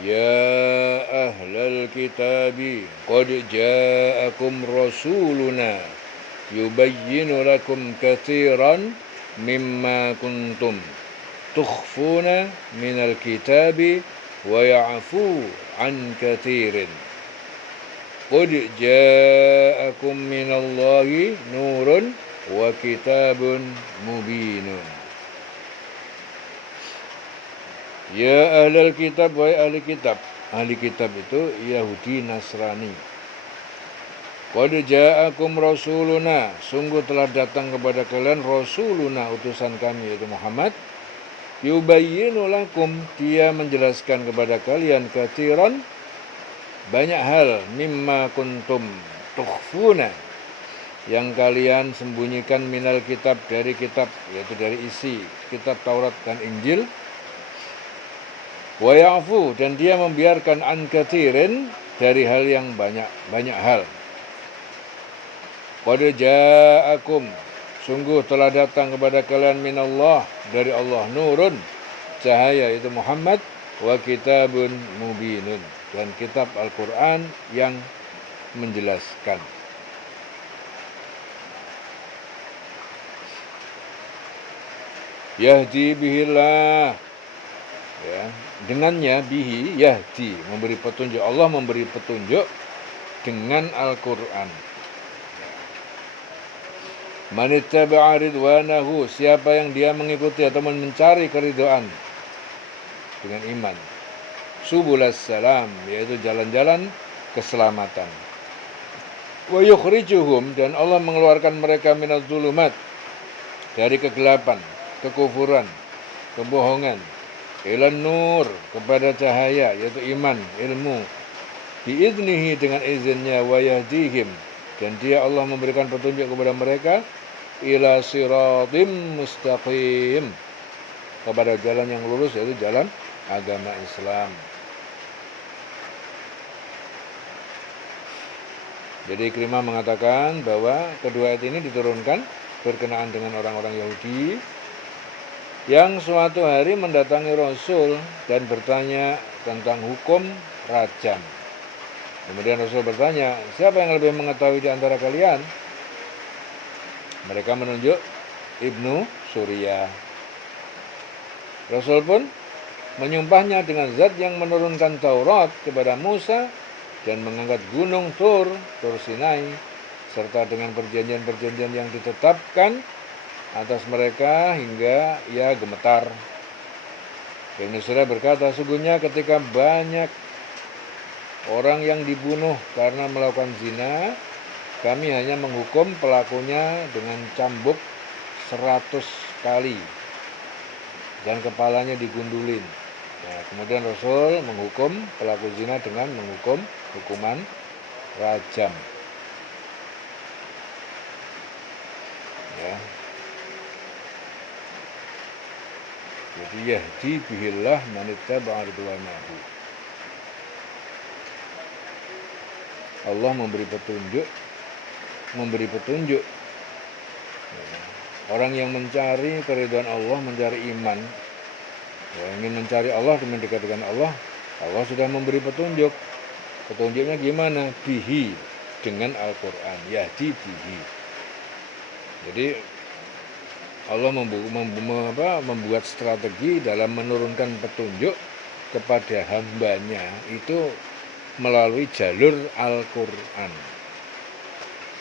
Ya ahlal kitabi qad ja'akum rasuluna yubayyinu lakum katsiran mimma kuntum tukhfuna minal kitabi wa ya'fu an katsirin. Qad ja'akum minallahi nurun wa kitabun mubinun. Ya ahlal kitab, wahai ahli kitab. Ahli kitab itu Yahudi Nasrani. Qad ja'akum rasuluna, sungguh telah datang kepada kalian rasuluna, utusan kami yaitu Muhammad. Yubayyinu lakum, dia menjelaskan kepada kalian katsiran, banyak hal, mimma kuntum tukhfuna, yang kalian sembunyikan minal kitab, dari kitab, yaitu dari isi kitab Taurat dan Injil. Wa ya'fu, dan dia membiarkan an katsirin, dari hal yang banyak hal. Qad ja'akum, sungguh telah datang kepada kalian minallah, dari Allah, nurun, cahaya itu Muhammad, wa kitabun mubinun, dan kitab Al-Quran yang menjelaskan. Yahdi bihillah, ya, dengannya, bihi yahdi, memberi petunjuk. Allah memberi petunjuk dengan Al-Quran. Man ittaba'a ridwanahu, siapa yang dia mengikuti atau mencari keridhaan dengan iman. Subulas salam, yaitu jalan-jalan keselamatan. Wa yukhrijuhum, dan Allah mengeluarkan mereka minaz zulumat, dari kegelapan, kekufuran, kebohongan, ilan nur, kepada cahaya, yaitu iman, ilmu, biiznihi, dengan izinnya, wa yahdihim, dan dia Allah memberikan petunjuk kepada mereka, ila siratim mustaqim, kepada jalan yang lurus, yaitu jalan agama Islam. Jadi Ikrimah mengatakan bahwa kedua ayat ini diturunkan berkenaan dengan orang-orang Yahudi yang suatu hari mendatangi Rasul dan bertanya tentang hukum rajam. Kemudian Rasul bertanya, siapa yang lebih mengetahui di antara kalian? Mereka menunjuk Ibnu Surya. Rasul pun menyumpahnya dengan zat yang menurunkan Taurat kepada Musa dan mengangkat gunung Tur Sinai, serta dengan perjanjian-perjanjian yang ditetapkan atas mereka hingga ia gemetar. Ibnu Surya berkata, sungguhnya ketika banyak orang yang dibunuh karena melakukan zina, kami hanya menghukum pelakunya dengan cambuk 100 kali dan kepalanya digundulin. Nah, kemudian Rasul menghukum pelaku zina dengan menghukum hukuman rajam. Ya. Jadi yahdi bihillah man ittaba'a ridwanahu. Allah memberi petunjuk. Orang yang mencari keridhaan Allah, mencari iman, ingin mencari Allah, ingin dekat dengan Allah, Allah sudah memberi petunjuk. Petunjuknya gimana? Bihi, dengan Al-Quran. Yahdi bihi. Jadi Allah membuat strategi dalam menurunkan petunjuk kepada hambanya itu melalui jalur Al-Quran.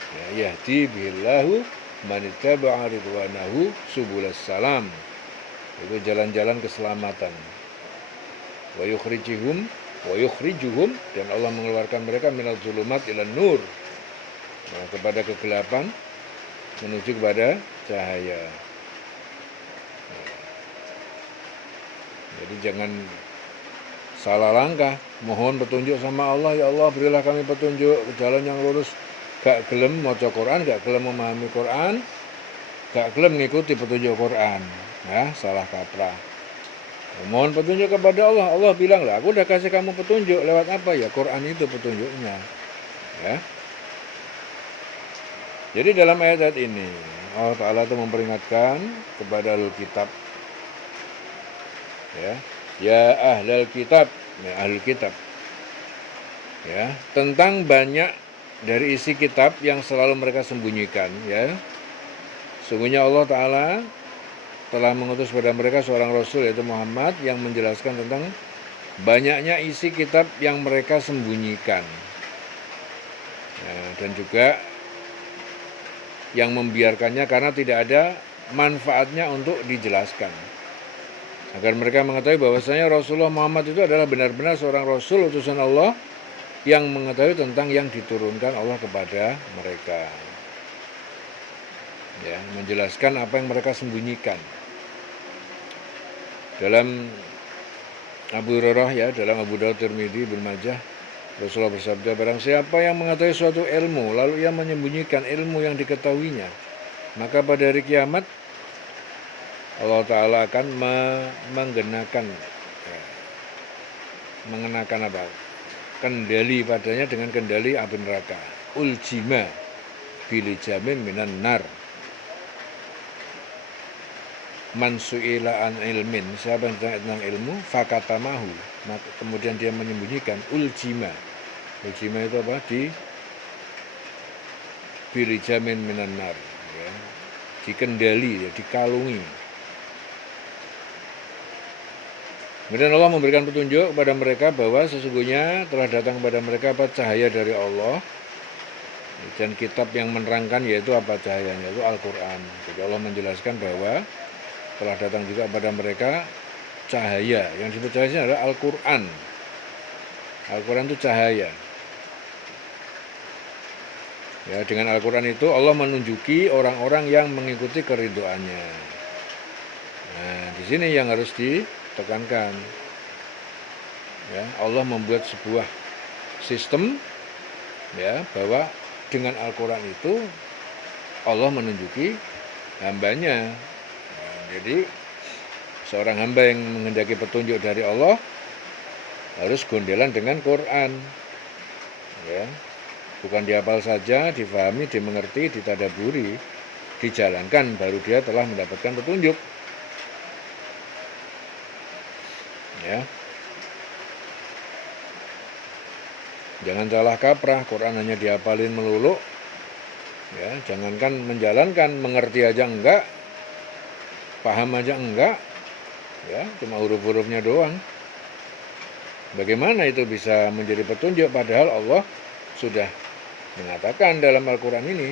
Ya, yahdi bihillahu man ittaba'a ridwanahu subulas salam, itu jalan-jalan keselamatan. Wa yukhrijuhum, dan Allah mengeluarkan mereka minaz zulumat ilan nur, kepada kegelapan menuju kepada cahaya. Jadi jangan salah langkah, mohon petunjuk sama Allah, ya Allah berilah kami petunjuk ke jalan yang lurus. Gak gelem maca Quran, gak gelem memahami Quran, gak gelem mengikuti petunjuk Quran, ya salah kaprah. Mohon petunjuk kepada Allah. Allah bilang lah, aku udah kasih kamu petunjuk lewat apa ya? Quran itu petunjuknya. Ya. Jadi dalam ayat ini Allah Ta'ala itu memperingatkan kepada Ahlul Kitab. Ya ahlal kitab, ahlul kitab. Ya, tentang banyak dari isi kitab yang selalu mereka sembunyikan, ya. Sungguhnya Allah Ta'ala telah mengutus pada mereka seorang Rasul, yaitu Muhammad, yang menjelaskan tentang banyaknya isi kitab yang mereka sembunyikan. Dan juga yang membiarkannya karena tidak ada manfaatnya untuk dijelaskan. Agar mereka mengetahui bahwasanya Rasulullah Muhammad itu adalah benar-benar seorang Rasul utusan Allah yang mengetahui tentang yang diturunkan Allah kepada mereka. Ya, menjelaskan apa yang mereka sembunyikan. Dalam Abu Hurairah, ya, dalam Abu Daud, Tirmidzi, Ibnu Majah, Rasulullah bersabda, barang siapa yang mengetahui suatu ilmu lalu ia menyembunyikan ilmu yang diketahuinya, maka pada hari kiamat Allah Ta'ala akan mengenakan apa? Kendali padanya dengan kendali api neraka. Uljima bilijamin minan nar. Man su'ila an ilmin, siapa yang ditanya tentang ilmu, fakatamahu, maka kemudian dia menyembunyikan, uljima. Uljima itu apa? Bilijamin minan nar, ya. Dikendali, ya, dikalungi. Kemudian Allah memberikan petunjuk kepada mereka bahwa sesungguhnya telah datang kepada mereka apa? Cahaya dari Allah. Dan kitab yang menerangkan yaitu apa cahayanya? Itu Al-Quran. Jadi Allah menjelaskan bahwa telah datang juga kepada mereka cahaya. Yang disebut cahaya adalah Al-Quran. Al-Quran itu cahaya. Ya, dengan Al-Quran itu Allah menunjuki orang-orang yang mengikuti keridhoannya. Nah, di sini yang harus ditekankan. Ya, Allah membuat sebuah sistem, ya, bahwa dengan Al-Quran itu Allah menunjuki hambanya. Nah, jadi seorang hamba yang menghendaki petunjuk dari Allah harus gondelan dengan Quran, ya. Bukan dihafal saja, difahami, dimengerti, ditadaburi, dijalankan, baru dia telah mendapatkan petunjuk. Ya. Jangan salah kaprah, Quran hanya dihafalin melulu. Ya, jangankan menjalankan, mengerti aja enggak, paham aja enggak. Ya, cuma huruf-hurufnya doang. Bagaimana itu bisa menjadi petunjuk padahal Allah sudah mengatakan dalam Al-Quran ini,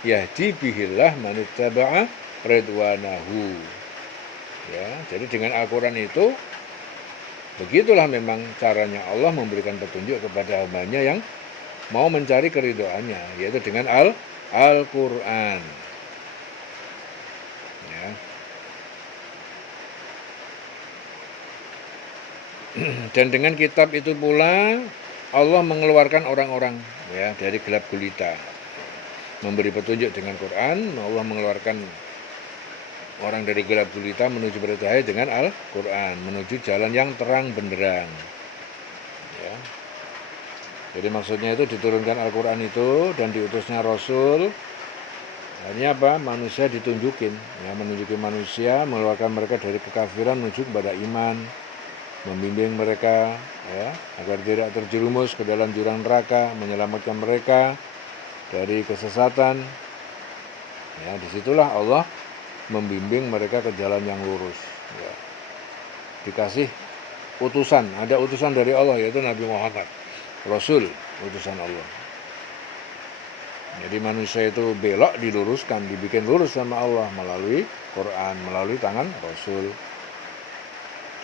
yahdi bihillah manittaba'a ridwanahu. Ya, jadi dengan Al-Quran itu begitulah memang caranya Allah memberikan petunjuk kepada hambanya yang mau mencari keridhoannya, yaitu dengan Al-Quran. Ya. Dan dengan kitab itu pula Allah mengeluarkan orang-orang, ya, dari gelap gulita. Memberi petunjuk dengan Quran, Allah mengeluarkan orang dari gelap gulita menuju pada cahaya dengan Al-Quran, menuju jalan yang terang benderang. Ya. Jadi maksudnya itu diturunkan Al-Quran itu dan diutusnya Rasul. Artinya apa? Manusia ditunjukin, ya, menunjuki manusia, mengeluarkan mereka dari kekafiran menuju kepada iman, membimbing mereka, ya, agar tidak terjerumus ke dalam jurang neraka, menyelamatkan mereka dari kesesatan. Ya, disitulah Allah membimbing mereka ke jalan yang lurus. Ya. Dikasih utusan, ada utusan dari Allah yaitu Nabi Muhammad, Rasul, utusan Allah. Jadi manusia itu belok diluruskan, dibikin lurus sama Allah melalui Quran, melalui tangan Rasul.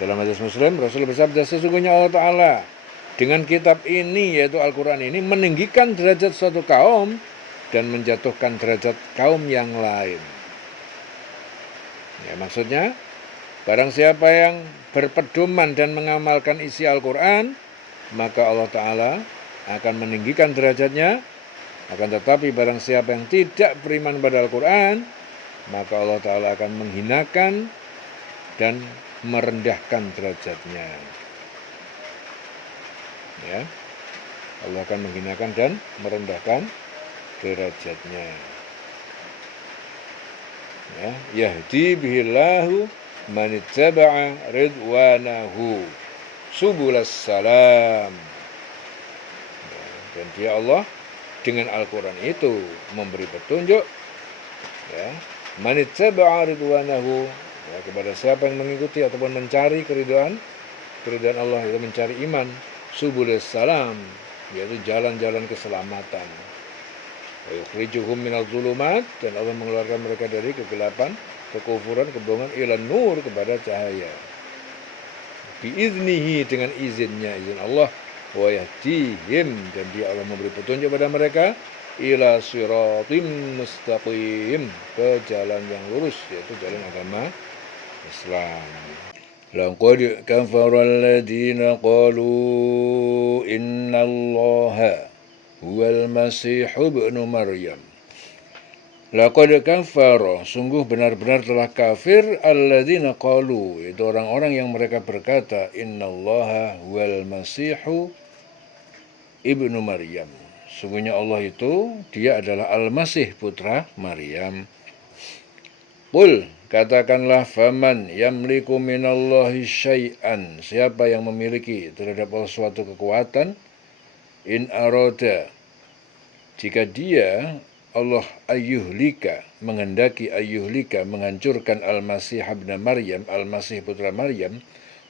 Dalam hadis Muslim, Rasul bersabda, sesungguhnya Allah Ta'ala dengan kitab ini, yaitu Al-Quran ini, meninggikan derajat suatu kaum dan menjatuhkan derajat kaum yang lain. Ya, maksudnya, barang siapa yang berpedoman dan mengamalkan isi Al-Quran, maka Allah Ta'ala akan meninggikan derajatnya. Akan tetapi barang siapa yang tidak beriman pada Al-Quran, maka Allah Ta'ala akan menghinakan dan merendahkan derajatnya. Ya, Allah akan menghinakan dan merendahkan derajatnya. Ya, yahdi bihillahu manittaba'a ridwanahu. subulas salam. Dan dia Allah dengan Al-Quran itu memberi petunjuk, ya, manittaba'a ridwanahu, ya, kepada siapa yang mengikuti ataupun mencari keridhaan Allah, itu mencari iman, subulas salam, yaitu jalan-jalan keselamatan. Wa yukhrijuhum minadh dhulumat, dan Allah mengeluarkan mereka dari kegelapan, kekufuran, kebohongan, ila nur, kepada cahaya. Biiznihi, dengan izinnya, izin Allah. Wa yahdihim, dan dia Allah memberi petunjuk pada mereka, ila siratim mustaqim, ke jalan yang lurus, yaitu jalan agama Islam. Laqad kafara alladziina qalu innallaha huwal masih ibnu Maryam. Laqad kafara, sungguh benar-benar telah kafir, alladzina qalu, itu orang-orang yang mereka berkata, innallaha huwal masihu ibnu Maryam, sungguhnya Allah itu, dia adalah Al-Masih putra Maryam. Qul, katakanlah, faman yamliku minallahi syai'an, siapa yang memiliki terhadap Allah suatu kekuatan, in arada, jika dia Allah ayyuhlika, menghendaki ayyuhlika, menghancurkan Al-Masih ibn Maryam, Al-Masih putra Maryam,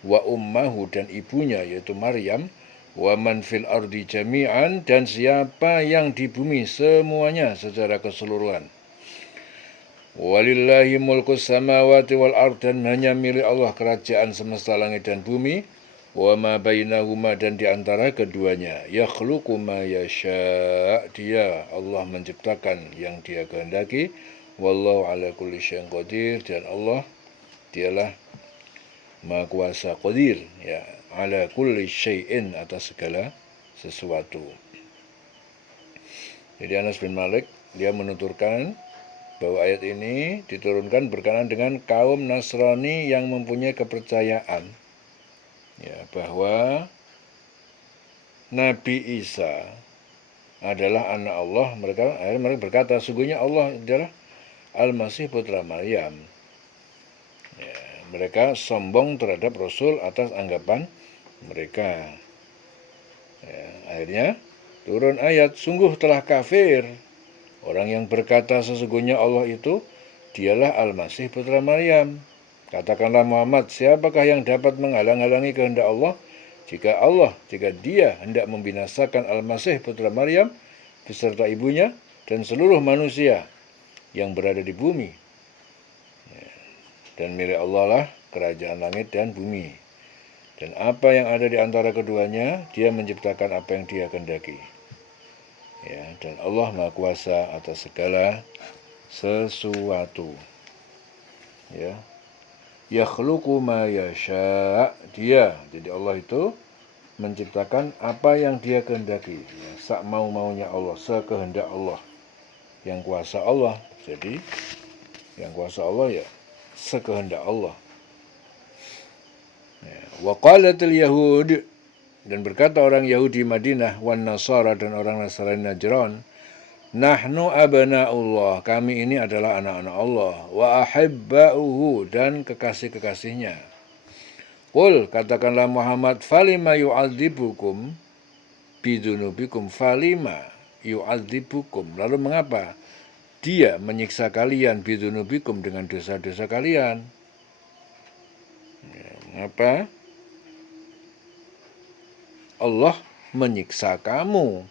wa ummahu, dan ibunya yaitu Maryam, wa man fil ardi jami'an, dan siapa yang di bumi semuanya secara keseluruhan. Walillahi mulkus samawati wal ard, dan hanya milik Allah kerajaan semesta langit dan bumi, wa ma bainahuma, dan di antara keduanya. Yakhluqu ma yasha', dia Allah menciptakan yang dia kehendaki. Wallahu ala kulli syai'in qadir, dan Allah dialah Maha Kuasa, qadir, ya, ala kulli syai'in, atas segala sesuatu. Jadi Anas bin Malik dia menuturkan bahwa ayat ini diturunkan berkenaan dengan kaum Nasrani yang mempunyai kepercayaan, ya, bahwa Nabi Isa adalah anak Allah. Mereka berkata, sungguhnya Allah adalah Al-Masih putra Maryam. Ya, mereka sombong terhadap Rasul atas anggapan mereka. Ya, akhirnya turun ayat, sungguh telah kafir orang yang berkata sesungguhnya Allah itu dialah Al-Masih putra Maryam. Katakanlah Muhammad, siapakah yang dapat menghalang-halangi kehendak Allah jika dia hendak membinasakan Al-Masih putra Maryam beserta ibunya dan seluruh manusia yang berada di bumi. Dan milik Allah lah kerajaan langit dan bumi. Dan apa yang ada di antara keduanya, dia menciptakan apa yang dia kehendaki. Ya, dan Allah Maha Kuasa atas segala sesuatu. Ya. Yakhluqu ma yasha', dia, jadi Allah itu menciptakan apa yang dia kehendaki, ya, sak mau-maunya Allah, sekehendak Allah. Yang kuasa Allah, jadi yang kuasa Allah ya sekehendak Allah. Ya. Wa qalatil yahud, dan berkata orang Yahudi Madinah, wan Nasara, dan orang Nasrani Najran, nahnu abna'ullah, kami ini adalah anak-anak Allah, wa ahibba'uhu, dan kekasih-kekasihnya. Qul, katakanlah Muhammad, falima yu'adzibukum bidunubikum, falima yu'adzibukum, lalu mengapa dia menyiksa kalian, bidunubikum, dengan dosa-dosa kalian. Ya, mengapa Allah menyiksa kamu?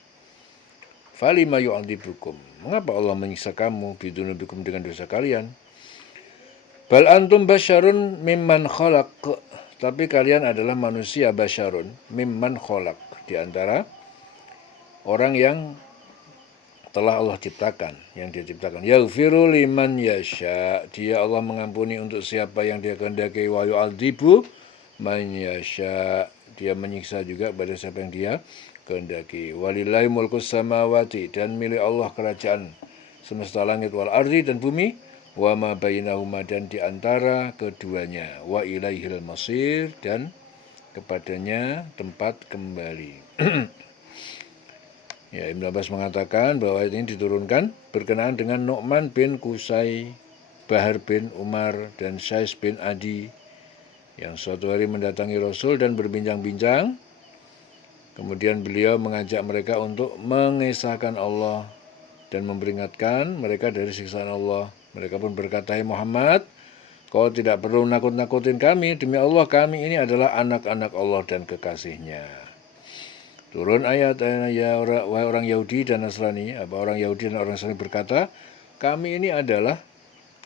Falima yu'adzibukum, mengapa Allah menyiksa kamu, bidunubikum, dengan dosa kalian? Bal antum basyarun mimman khalaq, tapi kalian adalah manusia, basyarun mimman khalaq, di antara orang yang telah Allah ciptakan, yang dia ciptakan. Yaghfiru liman yasha, dia Allah mengampuni untuk siapa yang dia kehendaki, wa yu'adzibu man yasha, dia menyiksa juga pada siapa yang dia kehendaki. Walillahi mulkus samawati, dan milik Allah kerajaan semesta langit, wal ardi, dan bumi, wa ma bainahuma, dan di antara keduanya, wa ilaihil masir, dan kepadanya tempat kembali. Ya, Ibnu Abbas mengatakan bahwa ayat ini diturunkan berkenaan dengan Nu'man bin Qusay, Bahar bin Umar, dan Syais bin Adi, yang suatu hari mendatangi Rasul dan berbincang-bincang. Kemudian beliau mengajak mereka untuk mengesahkan Allah dan memperingatkan mereka dari siksaan Allah. Mereka pun berkata, "Hai Muhammad, kau tidak perlu nakut-nakutin kami. Demi Allah, kami ini adalah anak-anak Allah dan kekasihnya." Turun ayat, ya wahai orang Yahudi dan Nasrani, orang Yahudi dan orang Nasrani berkata, kami ini adalah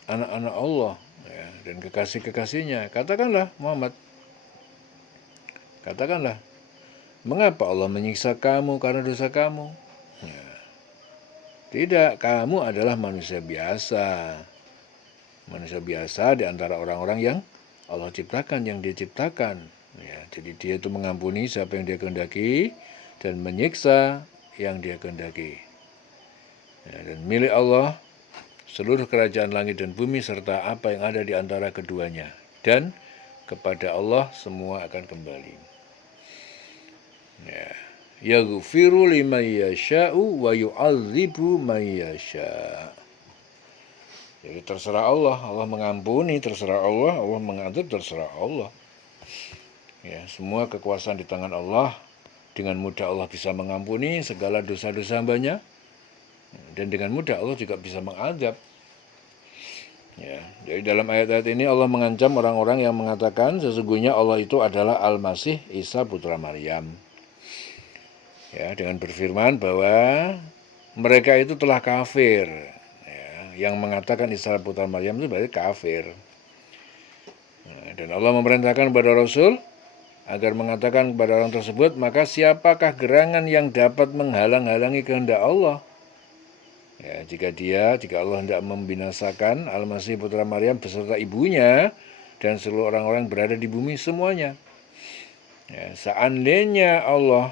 anak-anak Allah ya, dan kekasih-kekasihnya. Katakanlah Muhammad, katakanlah, mengapa Allah menyiksa kamu karena dosa kamu? Ya, tidak, kamu adalah manusia biasa. Manusia biasa di antara orang-orang yang Allah ciptakan, yang dia ciptakan. Ya, jadi dia itu mengampuni siapa yang dia kehendaki dan menyiksa yang dia kehendaki. Ya, dan milik Allah seluruh kerajaan langit dan bumi serta apa yang ada di antara keduanya. Dan kepada Allah semua akan kembali. Ya. Yaghfiru liman yasha'u wa yu'adzibu man yasha'. Jadi terserah Allah, Allah mengampuni, terserah Allah, Allah mengadab, terserah Allah. Ya, semua kekuasaan di tangan Allah. Dengan mudah Allah bisa mengampuni segala dosa-dosa hambanya. Dan dengan mudah Allah juga bisa mengadab. Ya, jadi dalam ayat-ayat ini Allah mengancam orang-orang yang mengatakan sesungguhnya Allah itu adalah Al-Masih Isa putra Maryam. Ya, dengan berfirman bahwa mereka itu telah kafir. Yang mengatakan Isa putra Maryam itu berarti kafir. Dan Allah memerintahkan kepada Rasul agar mengatakan kepada orang tersebut, maka siapakah gerangan yang dapat menghalang-halangi kehendak Allah? Ya, jika Allah hendak membinasakan Al-Masih putra Maryam beserta ibunya dan seluruh orang-orang berada di bumi semuanya. Ya, seandainya Allah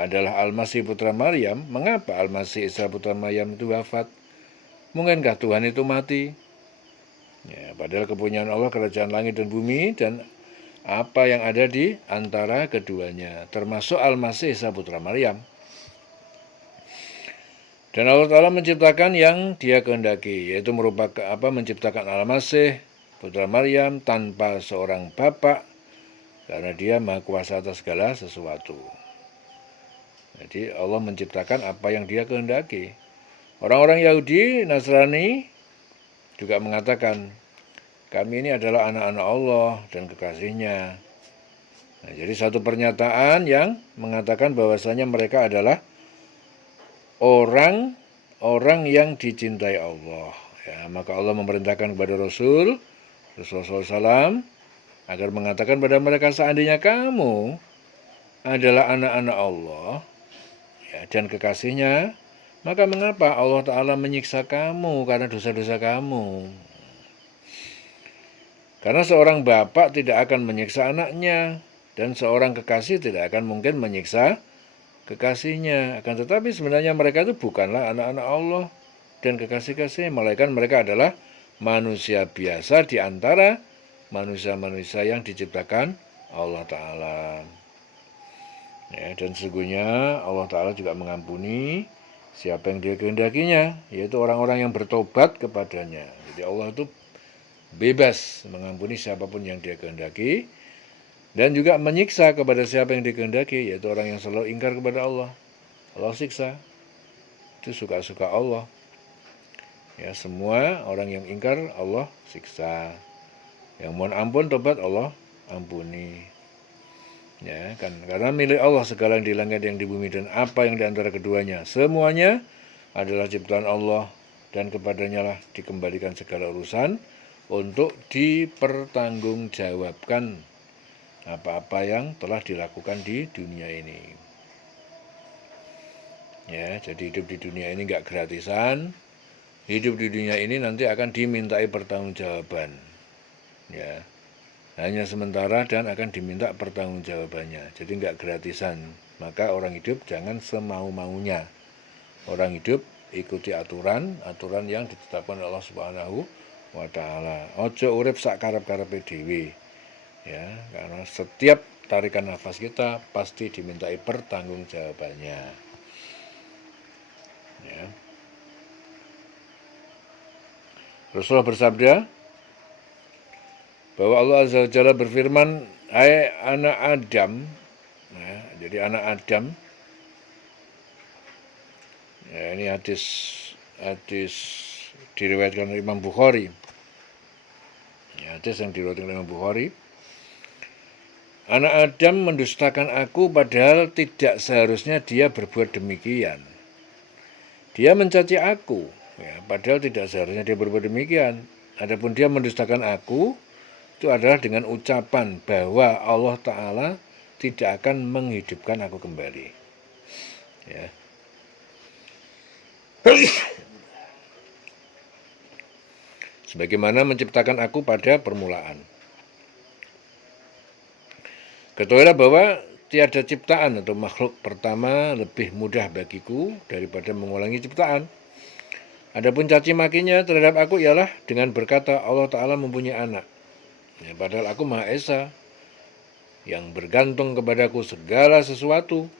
adalah Al-Masih putra Maryam, mengapa Al-Masih Isa putra Maryam itu wafat? Mungkinkah Tuhan itu mati? Ya, padahal kepunyaan Allah kerajaan langit dan bumi dan apa yang ada di antara keduanya, termasuk Al-Masih Isa putra Maryam. Dan Allah Ta'ala menciptakan yang dia kehendaki, yaitu merupakan menciptakan Al-Masih putra Maryam tanpa seorang bapak, karena dia maha kuasa atas segala sesuatu. Jadi Allah menciptakan apa yang dia kehendaki. Orang-orang Yahudi, Nasrani juga mengatakan, kami ini adalah anak-anak Allah dan kekasihnya. Nah, jadi satu pernyataan yang mengatakan bahwasanya mereka adalah orang yang dicintai Allah. Ya, maka Allah memerintahkan kepada Rasulullah SAW agar mengatakan pada mereka, seandainya kamu adalah anak-anak Allah ya, dan kekasihnya, maka mengapa Allah Ta'ala menyiksa kamu karena dosa-dosa kamu? Karena seorang bapak tidak akan menyiksa anaknya, dan seorang kekasih tidak akan mungkin menyiksa kekasihnya. Akan tetapi sebenarnya mereka itu bukanlah anak-anak Allah dan kekasih-kasih, melainkan mereka adalah manusia biasa di antara manusia-manusia yang diciptakan Allah Ta'ala. Ya, dan sesungguhnya Allah Ta'ala juga mengampuni siapa yang dia kehendakinya, yaitu orang-orang yang bertobat kepadanya. Jadi Allah itu bebas mengampuni siapapun yang dia kehendaki, dan juga menyiksa kepada siapa yang dikehendaki, yaitu orang yang selalu ingkar kepada Allah. Allah siksa. Itu suka-suka Allah. Ya, semua orang yang ingkar Allah siksa. Yang mohon ampun tobat Allah ampuni. Ya, kan karena milik Allah segala yang di langit yang di bumi dan apa yang di antara keduanya, semuanya adalah ciptaan Allah dan kepadanya lah dikembalikan segala urusan untuk dipertanggungjawabkan apa-apa yang telah dilakukan di dunia ini. Ya, jadi hidup di dunia ini enggak gratisan. Hidup di dunia ini nanti akan dimintai pertanggungjawaban. Ya. Hanya sementara dan akan diminta pertanggungjawabannya. Jadi enggak gratisan. Maka orang hidup jangan semau-maunya. Orang hidup ikuti aturan yang ditetapkan oleh Allah Subhanahu wa Ta'ala. Ojo urip sak karep-karepe dhewe. Ya, karena setiap tarikan nafas kita pasti dimintai pertanggungjawabannya. Ya. Rasulullah bersabda bahwa Allah Azza wa Jalla berfirman, hai anak Adam, ya, jadi anak Adam, ya, ini hadis diriwayatkan oleh Imam Bukhari, ya, hadis yang diriwayatkan oleh Imam Bukhari. Anak Adam mendustakan aku padahal tidak seharusnya dia berbuat demikian. Dia mencaci aku, ya, padahal tidak seharusnya dia berbuat demikian. Adapun dia mendustakan aku, itu adalah dengan ucapan bahwa Allah Ta'ala tidak akan menghidupkan aku kembali. Ya. Sebagaimana menciptakan aku pada permulaan. Ketahuilah bahwa tiada ciptaan atau makhluk pertama lebih mudah bagiku daripada mengulangi ciptaan. Adapun caci makinya terhadap aku ialah dengan berkata Allah Ta'ala mempunyai anak. Ya, padahal aku Maha Esa yang bergantung kepadaku segala sesuatu.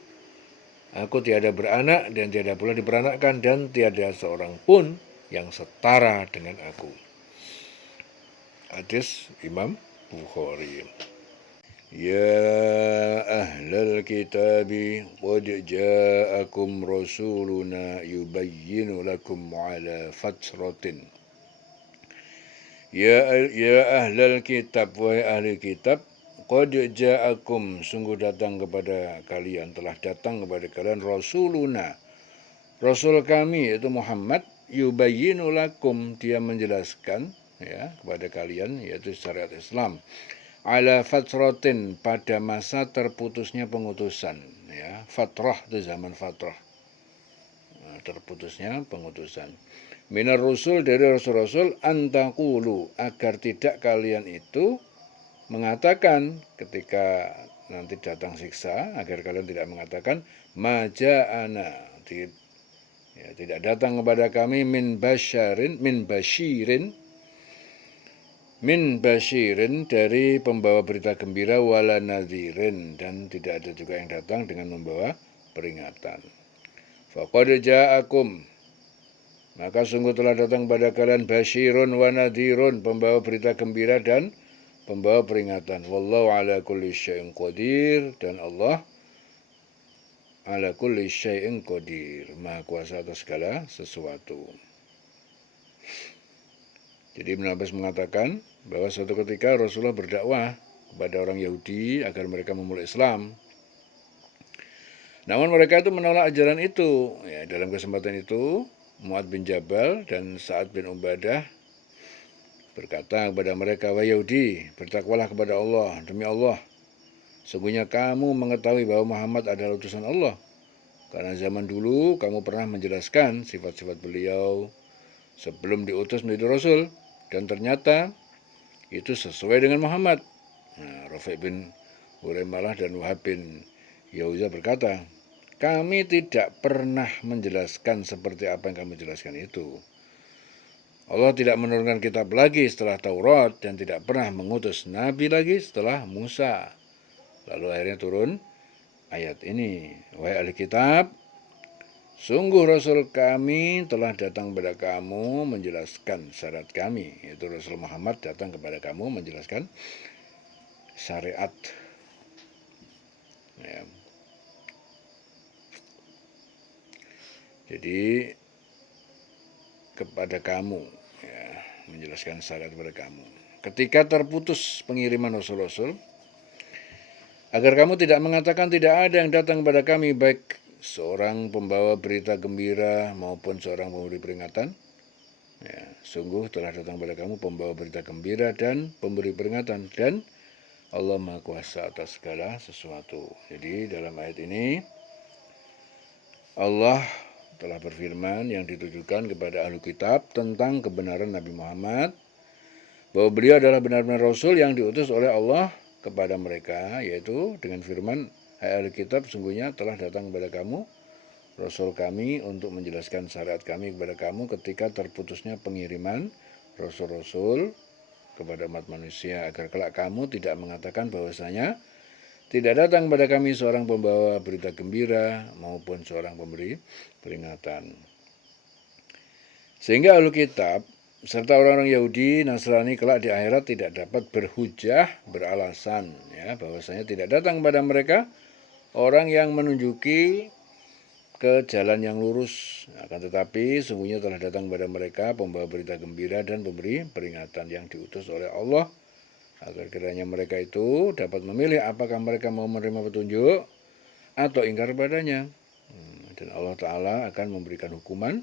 Aku tiada beranak dan tiada pula diperanakkan dan tiada seorang pun yang setara dengan aku. Hadis Imam Bukhari. Ya ahlal kitabi qad ja'akum rasuluna yubayyinu lakum ala fatratin. Ya ahlal kitab, wahai ahli kitab, qad ja'akum, sungguh datang kepada kalian, telah datang kepada kalian rasuluna, rasul kami yaitu Muhammad, yubayyinu lakum, dia menjelaskan, ya, kepada kalian yaitu syariat Islam, ala fatratin, pada masa terputusnya pengutusan, ya, fatrah itu zaman fatrah, terputusnya pengutusan. Minar rusul, dari rasul-rasul, antakulu, agar tidak kalian itu mengatakan ketika nanti datang siksa, agar kalian tidak mengatakan maja'ana, ya, tidak datang kepada kami min basyirin dari pembawa berita gembira, wala nadhirin, dan tidak ada juga yang datang dengan membawa peringatan. Faqad ja'akum, maka sungguh telah datang pada kalian basyirun wa nadhirun, pembawa berita gembira dan pembawa peringatan. Wallahu ala kulli syai'in qadir, dan Allah ala kulli syai'in qadir, maha kuasa atas segala sesuatu. Jadi Ibnu Abbas mengatakan bahwa suatu ketika Rasulullah berdakwah kepada orang Yahudi agar mereka memeluk Islam. Namun mereka itu menolak ajaran itu. Ya, dalam kesempatan itu Mu'ad bin Jabal dan Sa'ad bin Ubadah berkata kepada mereka, wahai Yahudi, bertakwalah kepada Allah, demi Allah, sungguhnya kamu mengetahui bahwa Muhammad adalah utusan Allah. Karena zaman dulu kamu pernah menjelaskan sifat-sifat beliau sebelum diutus menjadi Rasul, dan ternyata itu sesuai dengan Muhammad. Nah, Rafi' bin Huraimalah dan Wahab bin Yahuza berkata, kami tidak pernah menjelaskan seperti apa yang kami jelaskan itu. Allah tidak menurunkan kitab lagi setelah Taurat dan tidak pernah mengutus Nabi lagi setelah Musa. Lalu akhirnya turun ayat ini. Wahai ahli kitab, sungguh Rasul kami telah datang kepada kamu menjelaskan syariat kami. Yaitu Rasul Muhammad datang kepada kamu menjelaskan syariat. Ya. Jadi kepada kamu, ya, menjelaskan syariat kepada kamu. Ketika terputus pengiriman Rasul-Rasul, agar kamu tidak mengatakan tidak ada yang datang kepada kami, baik seorang pembawa berita gembira maupun seorang pemberi peringatan. Ya, sungguh telah datang kepada kamu pembawa berita gembira dan pemberi peringatan, dan Allah Maha Kuasa atas segala sesuatu. Jadi dalam ayat ini Allah telah berfirman yang ditujukan kepada ahli kitab tentang kebenaran Nabi Muhammad, bahwa beliau adalah benar-benar Rasul yang diutus oleh Allah kepada mereka, yaitu dengan firman, hai ahli kitab, sungguhnya telah datang kepada kamu Rasul kami untuk menjelaskan syariat kami kepada kamu ketika terputusnya pengiriman Rasul-Rasul kepada umat manusia, agar kelak kamu tidak mengatakan bahwasanya tidak datang kepada kami seorang pembawa berita gembira maupun seorang pemberi peringatan. Sehingga ahli kitab serta orang-orang Yahudi, Nasrani kelak di akhirat tidak dapat berhujah, beralasan ya bahwasanya tidak datang kepada mereka orang yang menunjuki ke jalan yang lurus. Akan tetapi sungguhnya telah datang kepada mereka pembawa berita gembira dan pemberi peringatan yang diutus oleh Allah agar kiranya mereka itu dapat memilih apakah mereka mau menerima petunjuk atau ingkar padanya. Dan Allah Ta'ala akan memberikan hukuman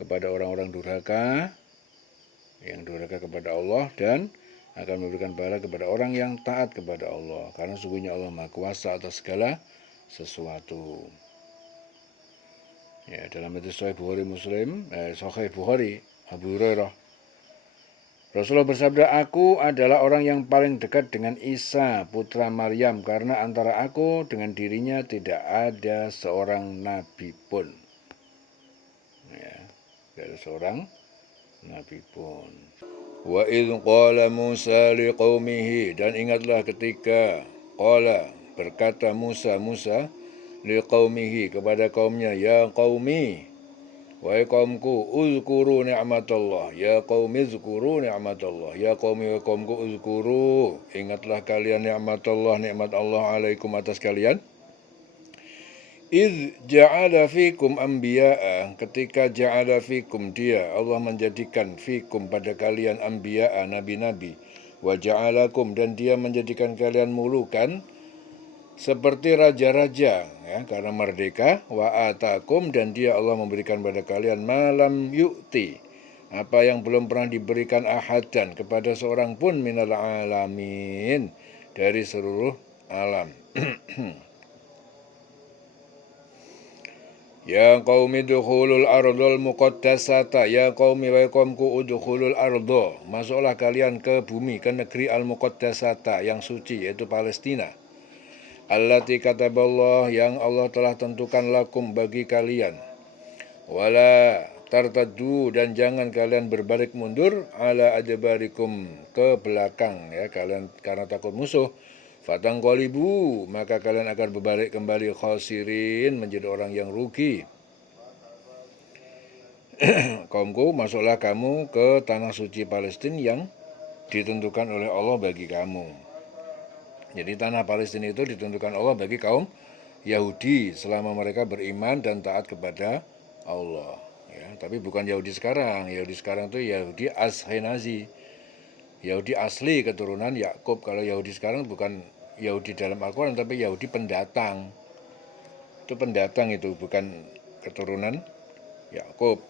kepada orang-orang durhaka yang durhaka kepada Allah dan akan memberikan pahala kepada orang yang taat kepada Allah, karena sungguhnya Allah Maha Kuasa atas segala sesuatu. Ya, dalam hadis Sahih Bukhari Muslim, Sahih Bukhari, Abu Hurairah, Rasulullah bersabda, aku adalah orang yang paling dekat dengan Isa putra Maryam karena antara aku dengan dirinya tidak ada seorang nabi pun. Ya, tidak ada seorang nabi pun. Wa idh qala Musa liqaumihi, dan ingatlah ketika berkata Musa liqaumihi kepada kaumnya, ya qaumi, wahai kaumku, uzkuru ni'matallah, ya qaumi uzkuru ni'matallah, ya qaumi wa kaumku uzkuru, ingatlah kalian ni'matallah, nikmat Allah alaikum atas kalian. Idh ja'ala fikum anbiya'a, ketika ja'ala fikum dia Allah menjadikan fikum pada kalian anbiya'a, nabi-nabi, wa ja'alakum, dan dia menjadikan kalian mulukan seperti raja-raja ya, karena merdeka, wa atakum, dan dia Allah memberikan pada kalian malam yu'ti, apa yang belum pernah diberikan ahadan kepada seorang pun minal alamin, dari seluruh alam. Ya qaumi dukhulul ardhal muqaddasata, ya qaumi wa qaumku udkhulul ardha, masuklah kalian ke bumi, ke negeri al-muqaddasata yang suci, yaitu Palestina. Allati kataballah, yang Allah telah tentukan lakum bagi kalian. Wala tartaddu, dan jangan kalian berbalik mundur, ala adbarikum, ke belakang ya kalian, karena takut musuh. Fatangqalibu, maka kalian akan berbalik kembali khasirin, menjadi orang yang rugi. Kaumku, masuklah kamu ke tanah suci Palestina yang ditentukan oleh Allah bagi kamu. Jadi tanah Palestina itu ditentukan Allah bagi kaum Yahudi selama mereka beriman dan taat kepada Allah. Ya, tapi bukan Yahudi sekarang. Yahudi sekarang itu Yahudi Ashkenazi, Yahudi asli keturunan Yakub. Kalau Yahudi sekarang bukan Yahudi dalam Al-Quran, tapi Yahudi pendatang. Itu pendatang, itu bukan keturunan Yakub.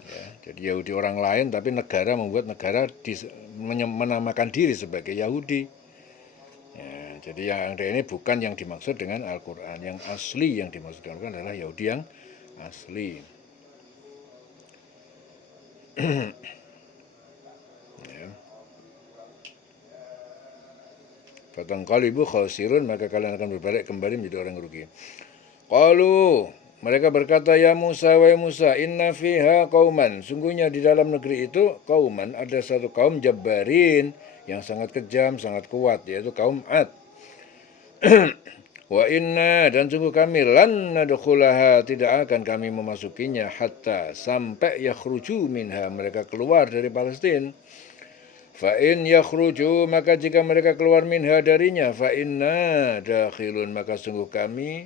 Ya, jadi Yahudi orang lain, tapi negara membuat negara menamakan diri sebagai Yahudi. Ya, jadi yang ada ini bukan yang dimaksud dengan Al-Quran. Yang asli yang dimaksud dengan Al-Quran adalah Yahudi yang asli. Ya. Fatangqalibu khasirun, maka kalian akan berbalik kembali menjadi orang rugi. Qalu, mereka berkata, ya Musa, wahai Musa, inna fiha qauman, sungguhnya di dalam negeri itu qauman, ada satu kaum jabbarin yang sangat kejam, sangat kuat, yaitu kaum Ad. Wa inna, dan sungguh kami, lan nadkhulaha, tidak akan kami memasukinya, hatta, sampai yakhruju minha, mereka keluar dari Palestina. Fa in yakhruju, maka jika mereka keluar minha darinya, fa inna dakhilun, maka sungguh kami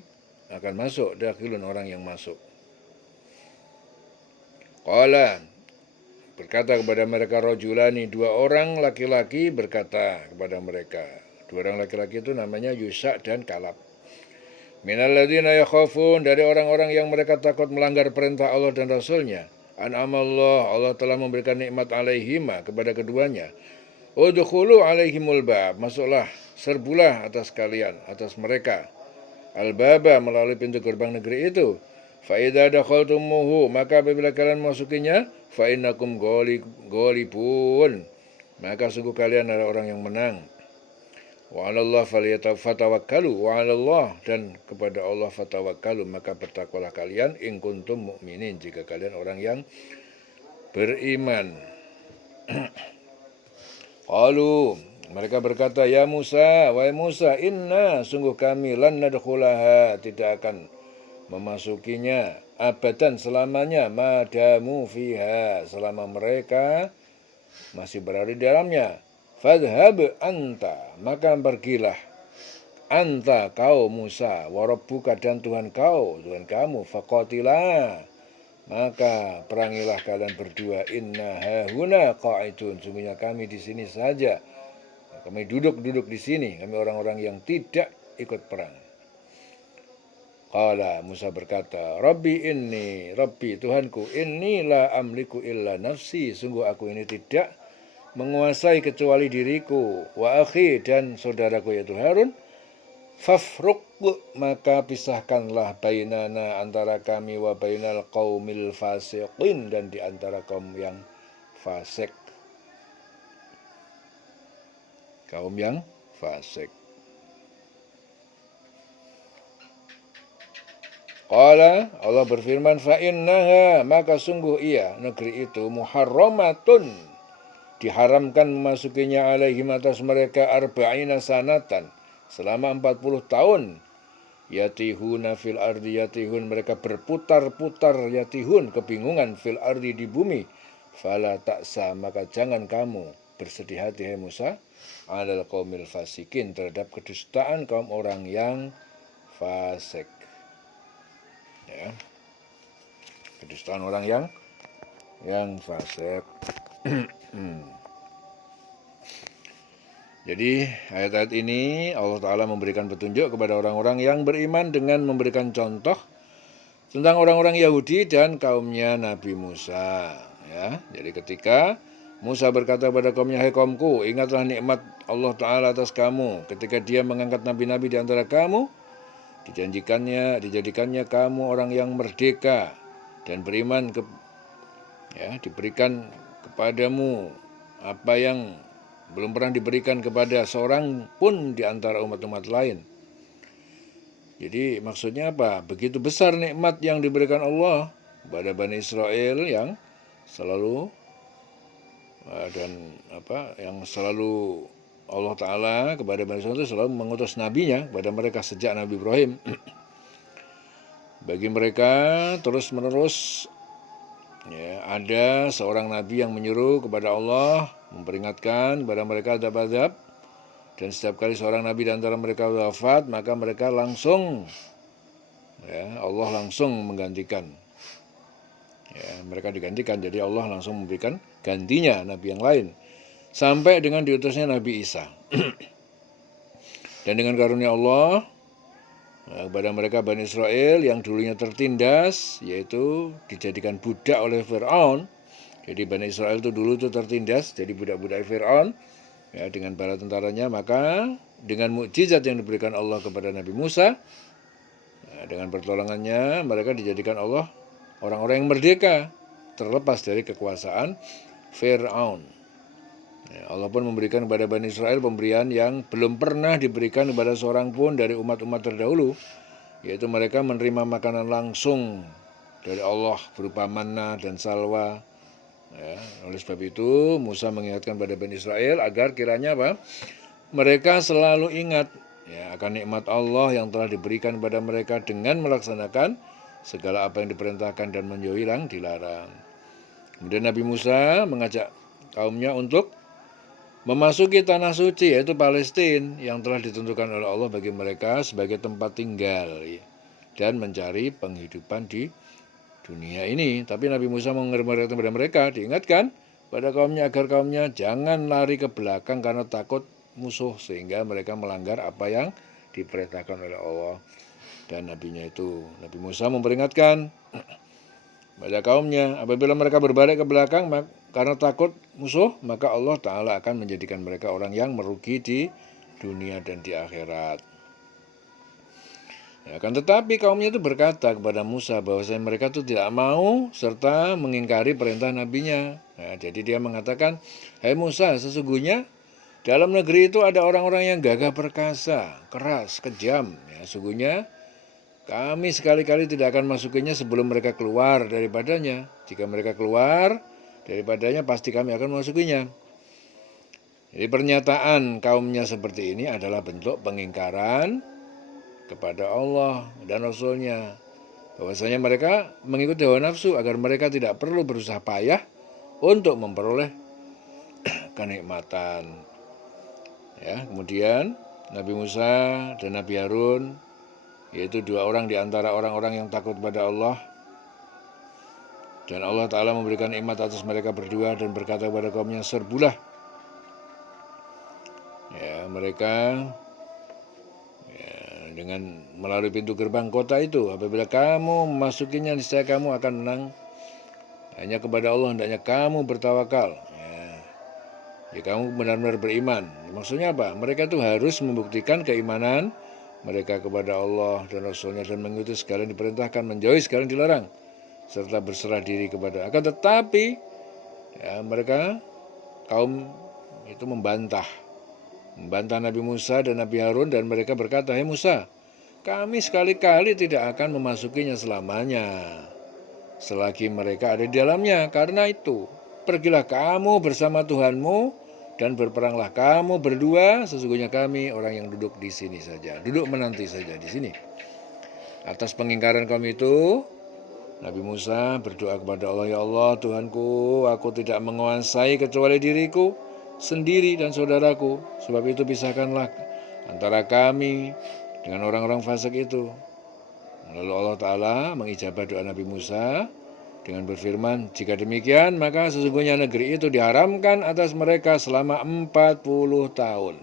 akan masuk, dakhilun, orang yang masuk. Qala, berkata kepada mereka, rajulani, dua orang laki-laki berkata kepada mereka. Dua orang laki-laki itu namanya Yusha dan Kalab. Minal ladzina yakhafun, dari orang-orang yang mereka takut melanggar perintah Allah dan Rasulnya. An'amallah, Allah telah memberikan nikmat alaihima, kepada keduanya. Udkhulu alaihimul bab, masuklah, serbulah atas kalian, atas mereka. Al-baba, melalui pintu gerbang negeri itu. Fa idza dakhaltumuhu, maka apabila kalian masukinya, fa innakum ghalibun, maka sungguh kalian adalah orang yang menang. Wa 'alallahi falyatawakkalu, wa 'alallah, dan kepada Allah fatawakkalu, maka bertakwalah kalian, in kuntum mu'minin, jika kalian orang yang beriman. Qalu, mereka berkata, ya Musa, wahai Musa, inna, sungguh kami, lan nadkhulaha, tidak akan memasukinya abadan selamanya, madamu fiha, selama mereka masih berada di dalamnya. Fadhhab anta, maka pergilah anta kau Musa, warabbuka dan Tuhan kau, Tuhan kamu, faqatilah, maka perangilah kalian berdua, inna hahuna qa'idun, sungguhnya kami di sini saja, kami duduk di sini, kami orang-orang yang tidak ikut perang. Qala, Musa berkata, Rabbi Tuhanku, inni la amliku illa nafsi, sungguh aku ini tidak menguasai kecuali diriku, wa akhi dan saudaraku yaitu Harun, fafruq, maka pisahkanlah bainana antara kami, wa bainal qaumil fasiqin, dan di antara kaum yang fasik. Kaum yang fasik. Qala, Allah berfirman, fa innaha, maka sungguh ia, negeri itu, muharramatun, diharamkan memasukinya alaihim atas mereka arba'ina sanatan, selama 40 tahun. Yatihuna fil ardi, yatihun, mereka berputar-putar, yatihun, kebingungan, fil ardi, di bumi. Fala ta'sa, maka jangan kamu bersedih hati, hai Musa, alal qaumil fasikin, terhadap kedustaan kaum orang yang fasik. Ya. Kedustaan orang yang fasik. Jadi ayat-ayat ini Allah Ta'ala memberikan petunjuk kepada orang-orang yang beriman dengan memberikan contoh tentang orang-orang Yahudi dan kaumnya Nabi Musa. Ya, jadi ketika Musa berkata kepada kaumnya, hai kaumku, ingatlah nikmat Allah Ta'ala atas kamu ketika dia mengangkat nabi-nabi di antara kamu, dijadikannya kamu orang yang merdeka dan beriman diberikan kepadamu apa yang belum pernah diberikan kepada seorang pun di antara umat-umat lain. Jadi maksudnya apa? Begitu besar nikmat yang diberikan Allah kepada Bani Israel yang selalu yang selalu Allah Ta'ala kepada Bani Israel itu selalu mengutus nabinya kepada mereka sejak Nabi Ibrahim. Bagi mereka terus-menerus ada seorang nabi yang menyuruh kepada Allah, memperingatkan kepada mereka adab-adab, dan setiap kali seorang nabi di antara mereka wafat, maka mereka langsung Allah langsung menggantikan. Mereka digantikan, jadi Allah langsung memberikan gantinya nabi yang lain sampai dengan diutusnya Nabi Isa. Dan dengan karunia Allah kepada mereka Bani Israel yang dulunya tertindas, yaitu dijadikan budak oleh Fir'aun. Jadi Bani Israel itu dulu tertindas jadi budak-budak Fir'aun dengan bala tentaranya. Maka dengan mukjizat yang diberikan Allah kepada Nabi Musa, dengan pertolongannya mereka dijadikan Allah orang-orang yang merdeka, terlepas dari kekuasaan Fir'aun. Allah pun memberikan kepada Bani Israel pemberian yang belum pernah diberikan kepada seorang pun dari umat-umat terdahulu, yaitu mereka menerima makanan langsung dari Allah berupa manna dan salwa. Oleh sebab itu Musa mengingatkan pada Bani Israel agar kiranya mereka selalu ingat akan nikmat Allah yang telah diberikan kepada mereka dengan melaksanakan segala apa yang diperintahkan dan menjauhi yang dilarang. Kemudian Nabi Musa mengajak kaumnya untuk memasuki tanah suci, yaitu Palestina, yang telah ditentukan oleh Allah bagi mereka sebagai tempat tinggal dan mencari penghidupan di dunia ini. Tapi Nabi Musa mengingatkan kepada mereka, diingatkan pada kaumnya agar kaumnya jangan lari ke belakang karena takut musuh, sehingga mereka melanggar apa yang diperintahkan oleh Allah dan nabinya itu. Nabi Musa memperingatkan pada kaumnya, apabila mereka berbalik ke belakang karena takut musuh, maka Allah Ta'ala akan menjadikan mereka orang yang merugi di dunia dan di akhirat. Akan tetapi kaumnya itu berkata kepada Musa bahwasanya mereka itu tidak mau serta mengingkari perintah nabinya. Jadi dia mengatakan, hai Musa, sesungguhnya dalam negeri itu ada orang-orang yang gagah perkasa, keras, kejam. Sesungguhnya kami sekali-kali tidak akan masukinya sebelum mereka keluar daripadanya. Jika mereka keluar daripadanya, pasti kami akan memasukinya. Jadi pernyataan kaumnya seperti ini adalah bentuk pengingkaran kepada Allah dan Rasul-Nya. Bahwasanya mereka mengikuti hawa nafsu agar mereka tidak perlu berusaha payah untuk memperoleh kenikmatan. Ya, kemudian Nabi Musa dan Nabi Harun, yaitu dua orang di antara orang-orang yang takut pada Allah, dan Allah Ta'ala memberikan nikmat atas mereka berdua dan berkata kepada kaumnya, serbulah. Ya, mereka dengan melalui pintu gerbang kota itu, apabila kamu memasukinya, niscaya kamu akan menang. Hanya kepada Allah hendaknya kamu bertawakal. Ya, kamu benar-benar beriman. Maksudnya apa? Mereka itu harus membuktikan keimanan mereka kepada Allah dan Rasulnya, dan mengikuti segala yang diperintahkan, menjauhi segala yang dilarang, serta berserah diri kepada. Akan tetapi ya, mereka kaum itu membantah Nabi Musa dan Nabi Harun, dan mereka berkata, "Hai Musa, kami sekali-kali tidak akan memasukinya selamanya selagi mereka ada di dalamnya. Karena itu, pergilah kamu bersama Tuhanmu dan berperanglah kamu berdua. Sesungguhnya kami orang yang duduk di sini saja, duduk menanti saja di sini." Atas pengingkaran kaum itu, Nabi Musa berdoa kepada Allah, "Ya Allah, Tuhanku, aku tidak menguasai kecuali diriku sendiri dan saudaraku. Sebab itu pisahkanlah antara kami dengan orang-orang fasik itu." Lalu Allah Ta'ala mengijabah doa Nabi Musa dengan berfirman, "Jika demikian, maka sesungguhnya negeri itu diharamkan atas mereka selama 40 tahun.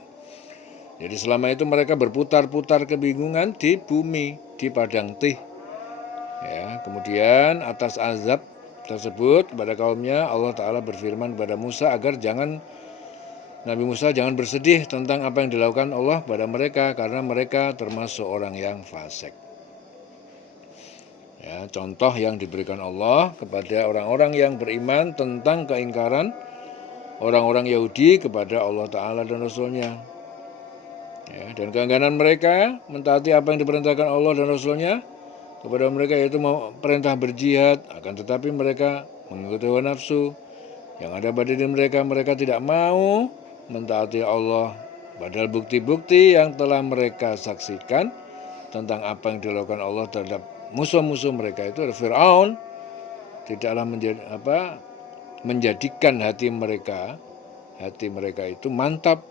Jadi selama itu mereka berputar-putar kebingungan di bumi, di padang Tih. Ya, kemudian atas azab tersebut kepada kaumnya, Allah Ta'ala berfirman kepada Musa agar Nabi Musa jangan bersedih tentang apa yang dilakukan Allah pada mereka, karena mereka termasuk orang yang fasik. Ya, contoh yang diberikan Allah kepada orang-orang yang beriman tentang keingkaran orang-orang Yahudi kepada Allah Ta'ala dan Rasulnya. Ya, dan keengganan mereka mentaati apa yang diperintahkan Allah dan Rasulnya kepada mereka, yaitu perintah berjihad. Akan tetapi mereka mengikuti hawa nafsu yang ada pada diri mereka. Mereka tidak mau mentaati Allah, padahal bukti-bukti yang telah mereka saksikan tentang apa yang dilakukan Allah terhadap musuh-musuh mereka itu, Fir'aun, tidaklah menjadikan hati mereka itu mantap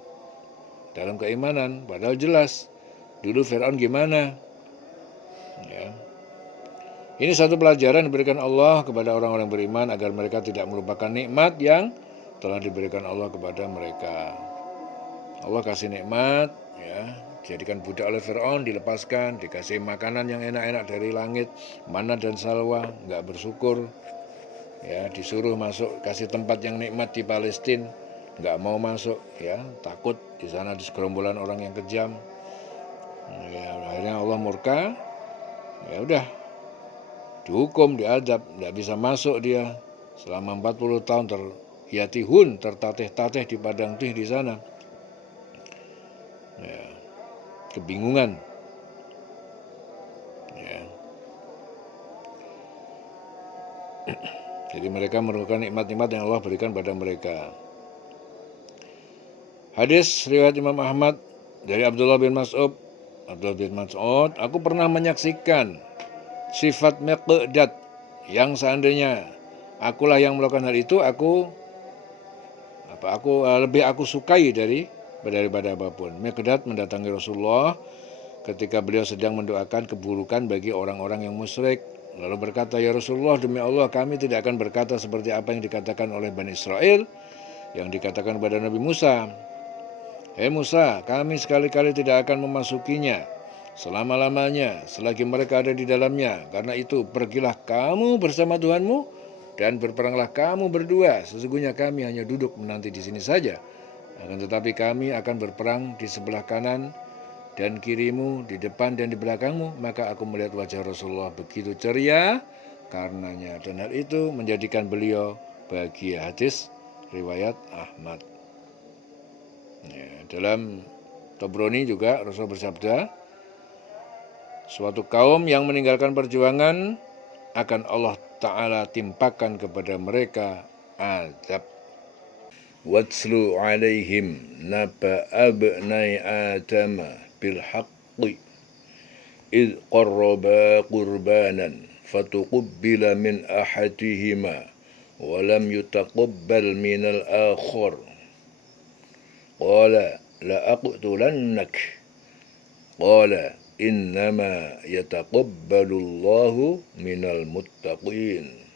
dalam keimanan. Padahal jelas dulu Fir'aun gimana. Ya. Ini satu pelajaran diberikan Allah kepada orang-orang beriman agar mereka tidak melupakan nikmat yang telah diberikan Allah kepada mereka. Allah kasih nikmat, ya, dijadikan budak oleh Fir'aun, dilepaskan, dikasih makanan yang enak-enak dari langit, mana dan salwa, nggak bersyukur. Ya, disuruh masuk, kasih tempat yang nikmat di Palestina, nggak mau masuk, ya, takut di sana di segerombolan orang yang kejam. Ya, akhirnya Allah murka, ya udah, dihukum, diadab, nggak bisa masuk dia selama 40 tahun tertatih-tatih di padang Tih di sana. Ya, kebingungan. Ya. Jadi mereka merupakan nikmat-nikmat yang Allah berikan pada mereka. Hadis riwayat Imam Ahmad dari Abdullah bin Mas'ud, "Aku pernah menyaksikan sifat Miqdad yang seandainya akulah yang melakukan hal itu, lebih aku sukai daripada apapun." Miqdad mendatangi Rasulullah ketika beliau sedang mendoakan keburukan bagi orang-orang yang musyrik. Lalu berkata, "Ya Rasulullah, demi Allah kami tidak akan berkata seperti apa yang dikatakan oleh Bani Israel, yang dikatakan kepada Nabi Musa. Hei Musa, kami sekali-kali tidak akan memasukinya selama-lamanya selagi mereka ada di dalamnya. Karena itu pergilah kamu bersama Tuhanmu dan berperanglah kamu berdua. Sesungguhnya kami hanya duduk menanti di sini saja. Akan tetapi kami akan berperang di sebelah kanan dan kirimu, di depan dan di belakangmu." Maka aku melihat wajah Rasulullah begitu ceria karenanya, dan hal itu menjadikan beliau bahagia. Hadis riwayat Ahmad. Ya, dalam Tabrani juga Rasul bersabda, suatu kaum yang meninggalkan perjuangan akan Allah Ta'ala timpakan kepada mereka azab. "Watslu alaihim naba abnai Adam bil haqqi id qarraba qurbanan fatuqubbila min ahadihima wa lam yutaqabbal min al-akhar qala la aqtulannak qala innama yataqabbalu Allahu minal muttaqin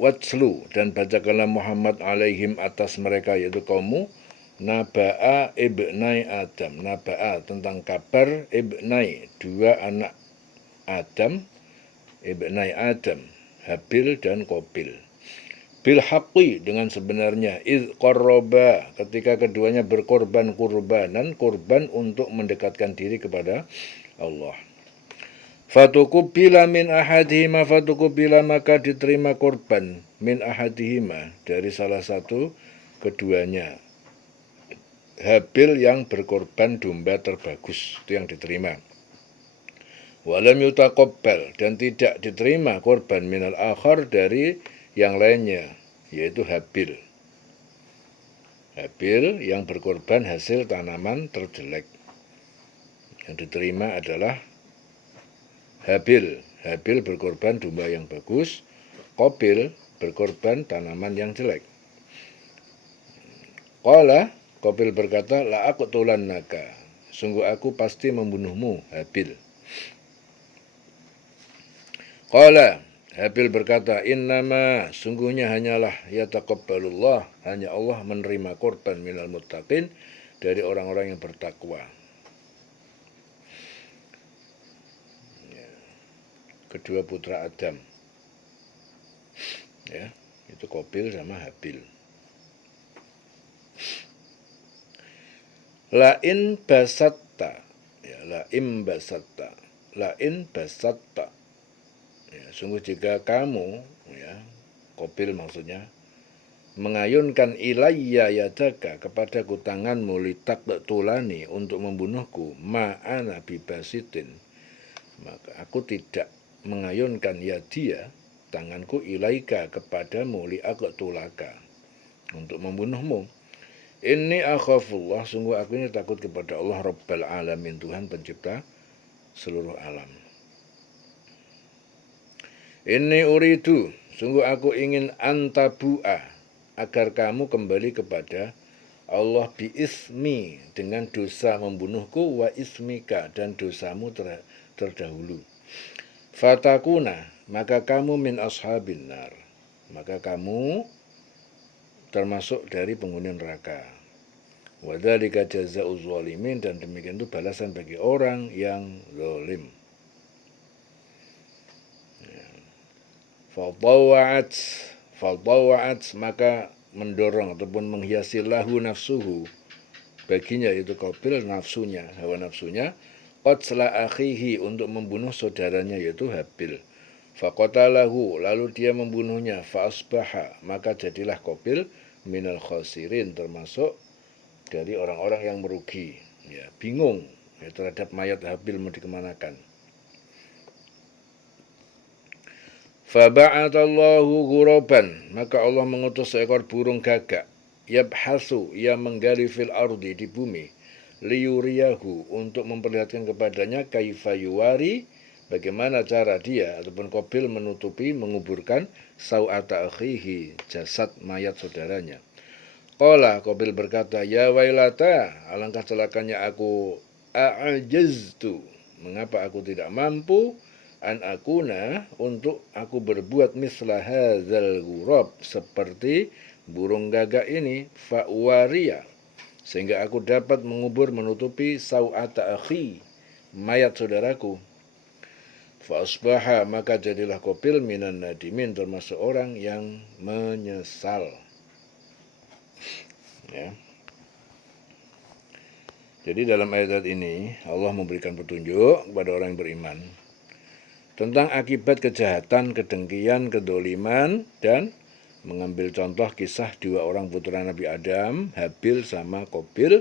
watslu dan bacakanlah Muhammad alaihim atas mereka yaitu kaummu naba'a ibnai Adam. Naba'a tentang kabar ibnai dua anak Adam, ibnai Adam, Habil dan Qabil. Bil haqqi dengan sebenarnya, iz qarraba ketika keduanya berkorban kurbanan, kurban untuk mendekatkan diri kepada Allah. Fatuqubila min ahadihima, fatuqubila maka diterima korban min ahadihima dari salah satu keduanya. Habil yang berkorban domba terbagus, itu yang diterima. Walam yutaqabbal dan tidak diterima korban minal akhar dari yang lainnya, yaitu Habil. Habil yang berkorban hasil tanaman terjelek. Yang diterima adalah Habil. Habil berkorban domba yang bagus, Qabil berkorban tanaman yang jelek. Qala, Qabil berkata, la aqtulannaka, sungguh aku pasti membunuhmu, Habil. Qala, Habil berkata, innama, sungguhnya hanyalah yataqabbalullah, hanya Allah menerima korban minal muttaqin, dari orang-orang yang bertakwa. Kedua putra Adam, ya, itu Qabil sama Habil. Lain basatta, ya, lain basatta, lain basatta. Ya, sungguh jika kamu, ya, Qabil maksudnya, mengayunkan ilayya yadaka kepadaku tanganmu litaqtulani untuk membunuhku, ma'ana bibasitin, maka aku tidak mengayunkan yadia tanganku ilaika kepadamu liaqtulaka untuk membunuhmu. Inni akhafullah, sungguh aku ini takut kepada Allah Rabbal Alamin, Tuhan pencipta seluruh alam. Inni uridu, sungguh aku ingin antabu'a, agar kamu kembali kepada Allah biismi, dengan dosa membunuhku, wa ismika, dan dosamu terdahulu. Fatakuna, maka kamu min ashabin nar, maka kamu termasuk dari penghuni neraka. Wa dzalika jazaa'uz zalimin, dan demikian itu balasan bagi orang yang zalim. Fadawa'at, maka mendorong ataupun menghiasi lahu nafsuhu, baginya itu Qabil nafsunya, hawa nafsunya, qatla akhihi, untuk membunuh saudaranya yaitu Habil. Faqatalahu, lalu dia membunuhnya, fa'asbaha, maka jadilah Qabil minal khasirin, termasuk dari orang-orang yang merugi, ya, bingung, ya, terhadap mayat Habil mau dikemanakan. Faba'atallahu ghuraban, maka Allah mengutus seekor burung gagak, yabhasu, ia menggali fil ardi, di bumi, liyuriyahu, untuk memperlihatkan kepadanya kaifa yuwari, bagaimana cara dia ataupun Qabil menutupi, menguburkan sau'ata akhihi, jasad mayat saudaranya. Qala, Qabil berkata, ya wailata, alangkah celakanya aku, a'ajaztu, mengapa aku tidak mampu, an akuna, untuk aku berbuat misla hadzal ghurab, seperti burung gagak ini, fa'wariya, sehingga aku dapat mengubur, menutupi sau'ata akhi, mayat saudaraku. Fa'asbaha, maka jadilah Qabil minan nadimin, termasuk orang yang menyesal. Ya. Jadi dalam ayat ini Allah memberikan petunjuk kepada orang yang beriman tentang akibat kejahatan, kedengkian, kedoliman, dan mengambil contoh kisah dua orang putra Nabi Adam, Habil sama Qabil,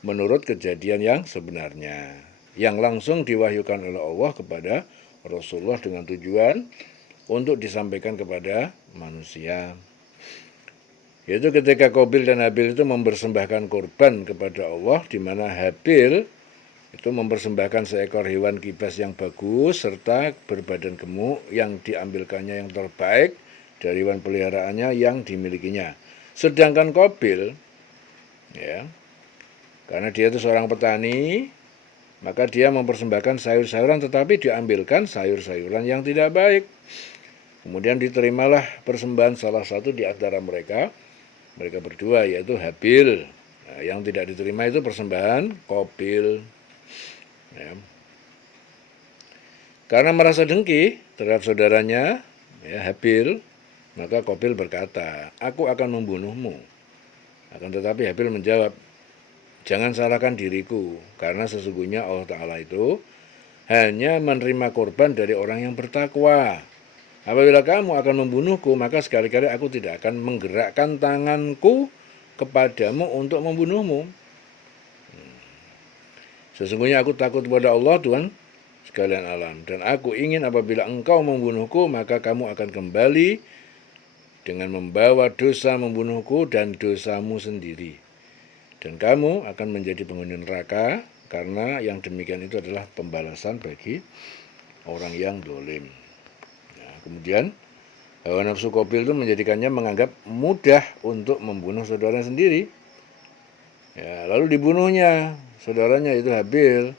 menurut kejadian yang sebenarnya, yang langsung diwahyukan oleh Allah kepada Rasulullah dengan tujuan untuk disampaikan kepada manusia. Yaitu ketika Qabil dan Habil itu mempersembahkan korban kepada Allah, di mana Habil itu mempersembahkan seekor hewan kibas yang bagus serta berbadan gemuk yang diambilkannya yang terbaik dari hewan peliharaannya yang dimilikinya. Sedangkan Qabil, ya, karena dia itu seorang petani, maka dia mempersembahkan sayur-sayuran tetapi diambilkan sayur-sayuran yang tidak baik. Kemudian diterimalah persembahan salah satu di antara mereka berdua, yaitu Habil. Nah, yang tidak diterima itu persembahan Qabil. Ya. Karena merasa dengki terhadap saudaranya, ya, Habil, maka Qabil berkata, aku akan membunuhmu. Akan tetapi Habil menjawab, jangan salahkan diriku, karena sesungguhnya Allah Ta'ala itu hanya menerima korban dari orang yang bertakwa. Apabila kamu akan membunuhku, maka sekali-kali aku tidak akan menggerakkan tanganku kepadamu untuk membunuhmu. Sesungguhnya aku takut kepada Allah, Tuhan sekalian alam. Dan aku ingin apabila engkau membunuhku, maka kamu akan kembali dengan membawa dosa membunuhku dan dosamu sendiri. Dan kamu akan menjadi penghuni neraka, karena yang demikian itu adalah pembalasan bagi orang yang dolim. Nah, kemudian hawa nafsu Qabil itu menjadikannya menganggap mudah untuk membunuh saudaranya sendiri. Ya, lalu dibunuhnya saudaranya itu Habil.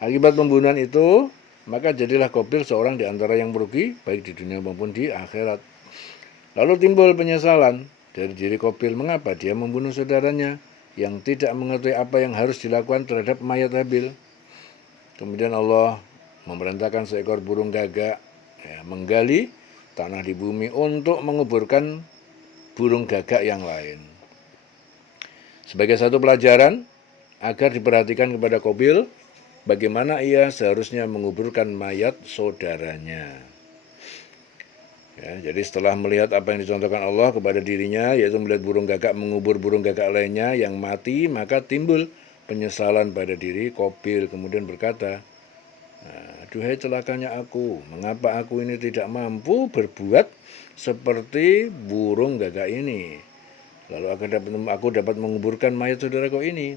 Akibat pembunuhan itu, maka jadilah Qabil seorang di antara yang merugi, baik di dunia maupun di akhirat. Lalu timbul penyesalan dari diri Qabil, mengapa dia membunuh saudaranya yang tidak mengetahui apa yang harus dilakukan terhadap mayat Habil. Kemudian Allah memerintahkan seekor burung gagak, ya, menggali tanah di bumi untuk menguburkan burung gagak yang lain. Sebagai satu pelajaran agar diperhatikan kepada Qabil, bagaimana ia seharusnya menguburkan mayat saudaranya. Ya, jadi setelah melihat apa yang dicontohkan Allah kepada dirinya, yaitu melihat burung gagak mengubur burung gagak lainnya yang mati, maka timbul penyesalan pada diri Qabil. Kemudian berkata, aduhai celakanya aku, mengapa aku ini tidak mampu berbuat seperti burung gagak ini. Lalu aku dapat menguburkan mayat saudaraku ini.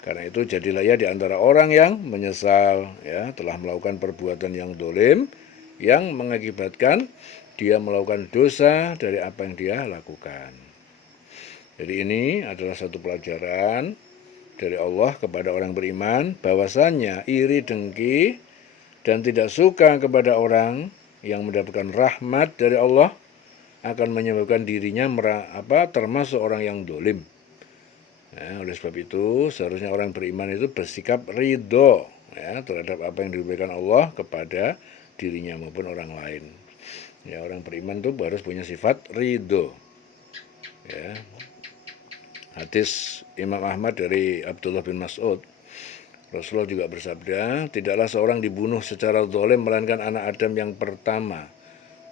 Karena itu jadilah ia di antara orang yang menyesal, ya, telah melakukan perbuatan yang dolim, yang mengakibatkan dia melakukan dosa dari apa yang dia lakukan. Jadi ini adalah satu pelajaran dari Allah kepada orang beriman, bahwasannya iri dengki dan tidak suka kepada orang yang mendapatkan rahmat dari Allah akan menyebabkan dirinya termasuk orang yang dolim. Oleh sebab itu seharusnya orang beriman itu bersikap ridho, ya, terhadap apa yang diberikan Allah kepada dirinya maupun orang lain. Ya, orang beriman itu harus punya sifat ridho. Ya. Hadis Imam Ahmad dari Abdullah bin Mas'ud, Rasulullah juga bersabda, tidaklah seorang dibunuh secara zalim melainkan anak Adam yang pertama,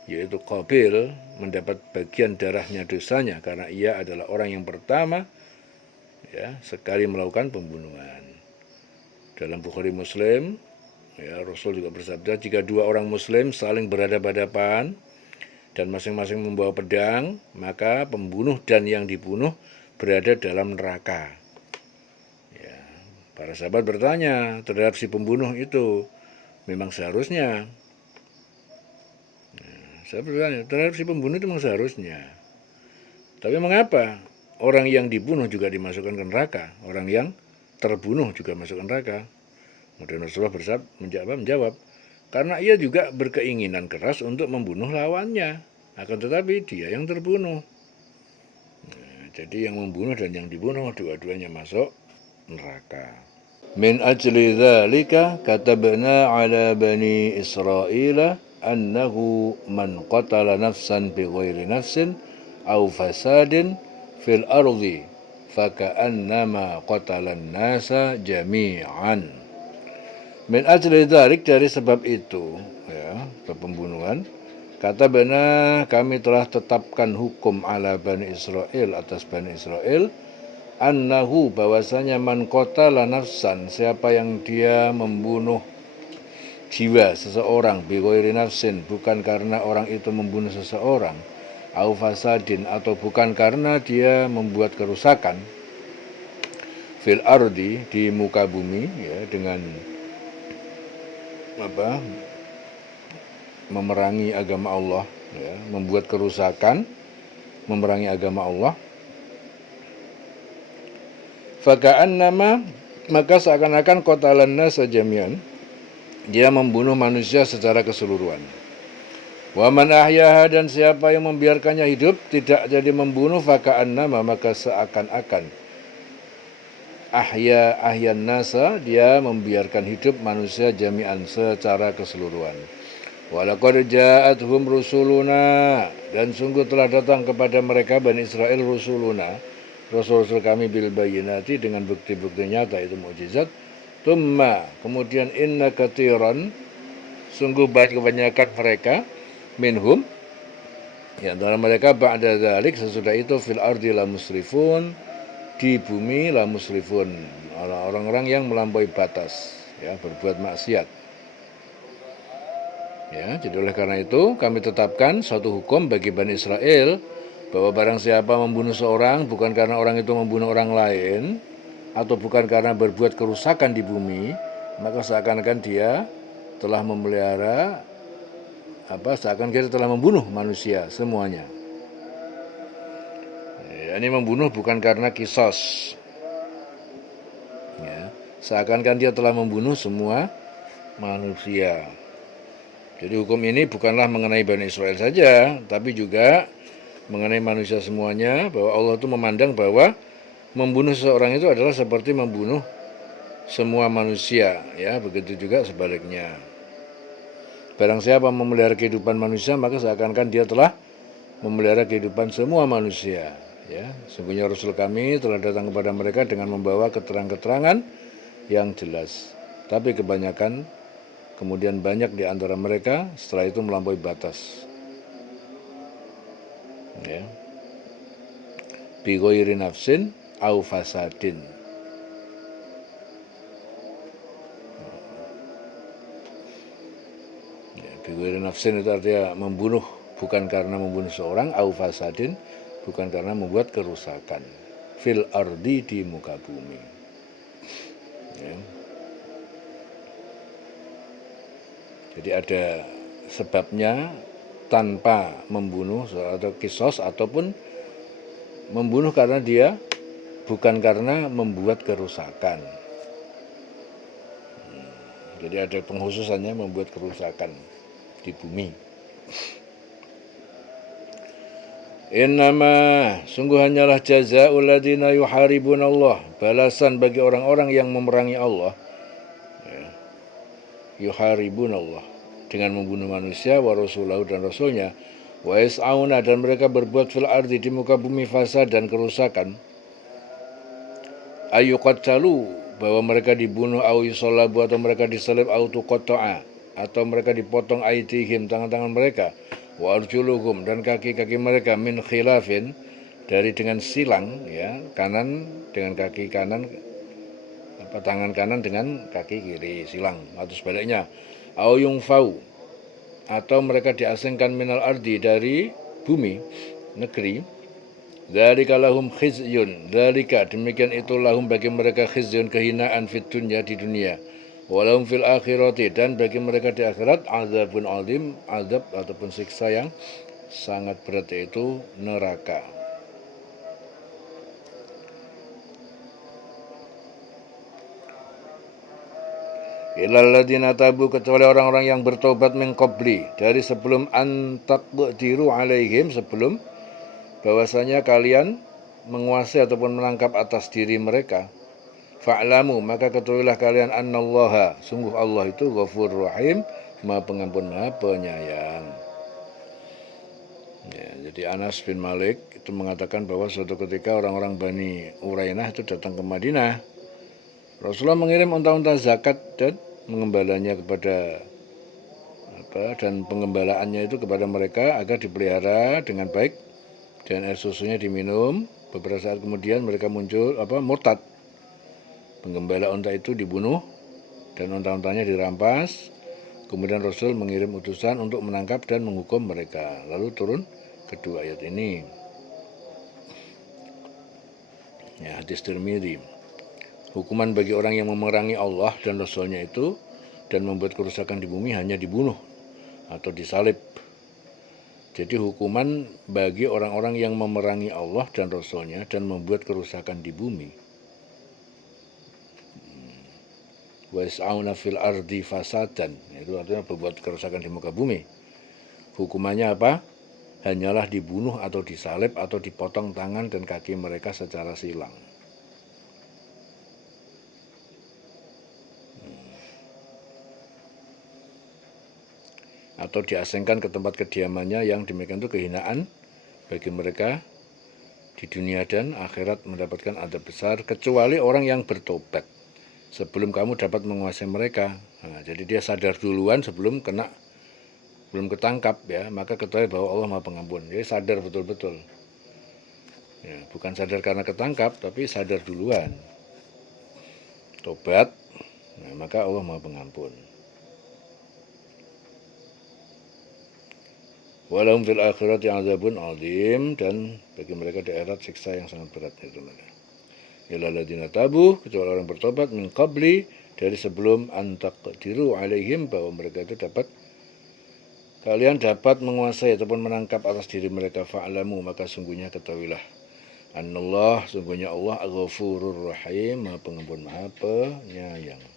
yaitu Qabil, mendapat bagian darahnya dosanya karena ia adalah orang yang pertama, ya, sekali melakukan pembunuhan. Dalam Bukhari Muslim, ya, Rasul juga bersabda, jika dua orang Muslim saling berhadapan-hadapan dan masing-masing membawa pedang, maka pembunuh dan yang dibunuh berada dalam neraka. Ya, para sahabat bertanya terhadap si pembunuh itu, memang seharusnya. Saya bertanya, terhadap si pembunuh itu memang seharusnya. Tapi mengapa orang yang dibunuh juga dimasukkan ke neraka? Orang yang terbunuh juga masuk ke neraka? Kemudian Rasulullah menjawab, karena ia juga berkeinginan keras untuk membunuh lawannya. Akan tetapi dia yang terbunuh. Nah, jadi yang membunuh dan yang dibunuh dua-duanya masuk neraka. Min ajli dzalika katabna ala bani Israila annahu man qatala nafsan bighairi nafsin aw fasadin fil ardi faka'annama qatalan nasa jami'an. Min ajli dzalik, dari sebab itu, ya, pembunuhan, kata benar kami telah tetapkan hukum ala Bani Israel, atas Bani Israel, annahu, bahwasanya man qatala nafsan, siapa yang dia membunuh jiwa seseorang, bighairi nafsin, bukan karena orang itu membunuh seseorang, au fasadin, atau bukan karena dia membuat kerusakan, fil ardi, di muka bumi, ya, dengan memerangi agama Allah, ya, membuat kerusakan, memerangi agama Allah. Faka'annama, maka seakan-akan qatalan nasa jami'an, dia membunuh manusia secara keseluruhan. Wa man ahyaha, dan siapa yang membiarkannya hidup tidak jadi membunuh, faka'annama, maka seakan-akan ahyan nasa, dia membiarkan hidup manusia jami'an secara keseluruhan. Walaqad ja'atuhum rusuluna, dan sungguh telah datang kepada mereka Bani Israel rusuluna, rasul-rasul kami, bil bayyinati, dengan bukti-bukti nyata, itu mukjizat. Tumma, kemudian inna katiran, sungguh banyak kebanyakan mereka, minhum, ya, antara mereka, ba'da dzalik, sesudah itu, fil ardi la musrifun, di bumi la musrifun, orang-orang yang melampaui batas, ya, berbuat maksiat. Ya, jadi oleh karena itu kami tetapkan suatu hukum bagi Bani Israel, bahwa barang siapa membunuh seorang bukan karena orang itu membunuh orang lain, atau bukan karena berbuat kerusakan di bumi, maka seakan-akan dia telah memelihara, seakan dia telah membunuh manusia semuanya. Ya, ini membunuh bukan karena kisos, ya, seakan-akan dia telah membunuh semua manusia. Jadi hukum ini bukanlah mengenai Bani Israel saja, tapi juga mengenai manusia semuanya, bahwa Allah itu memandang bahwa membunuh seseorang itu adalah seperti membunuh semua manusia, ya, begitu juga sebaliknya. Barang siapa memelihara kehidupan manusia, maka seakan-akan dia telah memelihara kehidupan semua manusia, ya. Sungguhnya Rasul kami telah datang kepada mereka dengan membawa keterangan-keterangan yang jelas, tapi kemudian banyak di antara mereka setelah itu melampaui batas, ya. Bi ghairi nafsin au fasadin. Ya, bi ghairi nafsin itu artinya membunuh bukan karena membunuh seorang, au fasadin, bukan karena membuat kerusakan, fil ardi, di muka bumi, ya. Jadi ada sebabnya tanpa membunuh atau kisos, ataupun membunuh karena dia bukan karena membuat kerusakan. Jadi ada penghususannya membuat kerusakan di bumi. Innama, sungguh hanyalah jazaa'ul ladzina yuharibunallah, balasan bagi orang-orang yang memerangi Allah, yuharibunallah, dengan membunuh manusia, wa rasulahu, dan rasulnya, wa yas'auna, dan mereka berbuat fil ardi, di muka bumi, fasad, dan kerusakan, ayyuqattalu, bahwa mereka dibunuh, au yusallabu, atau mereka disalib, au tuqatta'a, atau mereka dipotong, aydihim, tangan-tangan mereka, wa arjuluhum, dan kaki-kaki mereka, min khilafin, dari dengan silang, ya, kanan dengan kaki kanan, tangan kanan dengan kaki kiri, silang, atau sebaliknya, au yungfau, atau mereka diasingkan, minal ardi, dari bumi, negeri, dzalika lahum khizyun, dzalika, demikian itu, lahum, bagi mereka, khizyun, kehinaan, fit dunya, di dunia, walahum fil akhirati, dan bagi mereka di akhirat, azabun azim, azab ataupun siksa yang sangat berat, yaitu neraka. Illal ladzina tabu, kecuali orang-orang yang bertobat, min qabli, dari sebelum, an taqdiru alaihim, sebelum bahwasanya kalian menguasai ataupun menangkap atas diri mereka. Fa'lamu, maka ketahuilah kalian, annallaha, sungguh Allah itu ghafurur rahim, Maha Pengampun, Maha Penyayang. Ya, jadi Anas bin Malik itu mengatakan bahwa suatu ketika orang-orang Bani Urainah itu datang ke Madinah. Rasulullah mengirim unta-unta zakat dan mengembalanya kepada dan pengembalaannya itu kepada mereka agar dipelihara dengan baik dan air susunya diminum. Beberapa saat kemudian mereka muncul murtad. Penggembala unta itu dibunuh dan unta-untanya dirampas. Kemudian Rasul mengirim utusan untuk menangkap dan menghukum mereka. Lalu turun kedua ayat ini. Ya, hadis Tirmidzi. Hukuman bagi orang yang memerangi Allah dan Rasulnya itu dan membuat kerusakan di bumi hanya dibunuh atau disalib. Jadi hukuman bagi orang-orang yang memerangi Allah dan Rasulnya dan membuat kerusakan di bumi. Was'auna fil ardi fasadan, itu artinya berbuat kerusakan di muka bumi. Hukumannya apa? Hanyalah dibunuh atau disalib atau dipotong tangan dan kaki mereka secara silang. Atau diasingkan ke tempat kediamannya yang demikian itu kehinaan bagi mereka di dunia dan akhirat mendapatkan adab besar kecuali orang yang bertobat sebelum kamu dapat menguasai mereka. Nah, jadi dia sadar duluan sebelum belum ketangkap ya, maka ketahui bahwa Allah Maha Pengampun. Jadi sadar betul-betul. Ya, bukan sadar karena ketangkap, tapi sadar duluan. Tobat, nah, maka Allah Maha Pengampun. Walahum fil akhirati azabun azim, dan bagi mereka di akhirat siksa yang sangat berat itu mereka. Illa ladina tabu, kecuali orang bertobat min qabli, dari sebelum antaqdiru alaihim, bahwa mereka itu kalian dapat menguasai ataupun menangkap atas diri mereka. Fa'lamu, maka sungguhnya ketahuilah annallah, sungguhnya Allah Al-Ghafurur Rahim, Maha Pengampun, Maha Penyayang.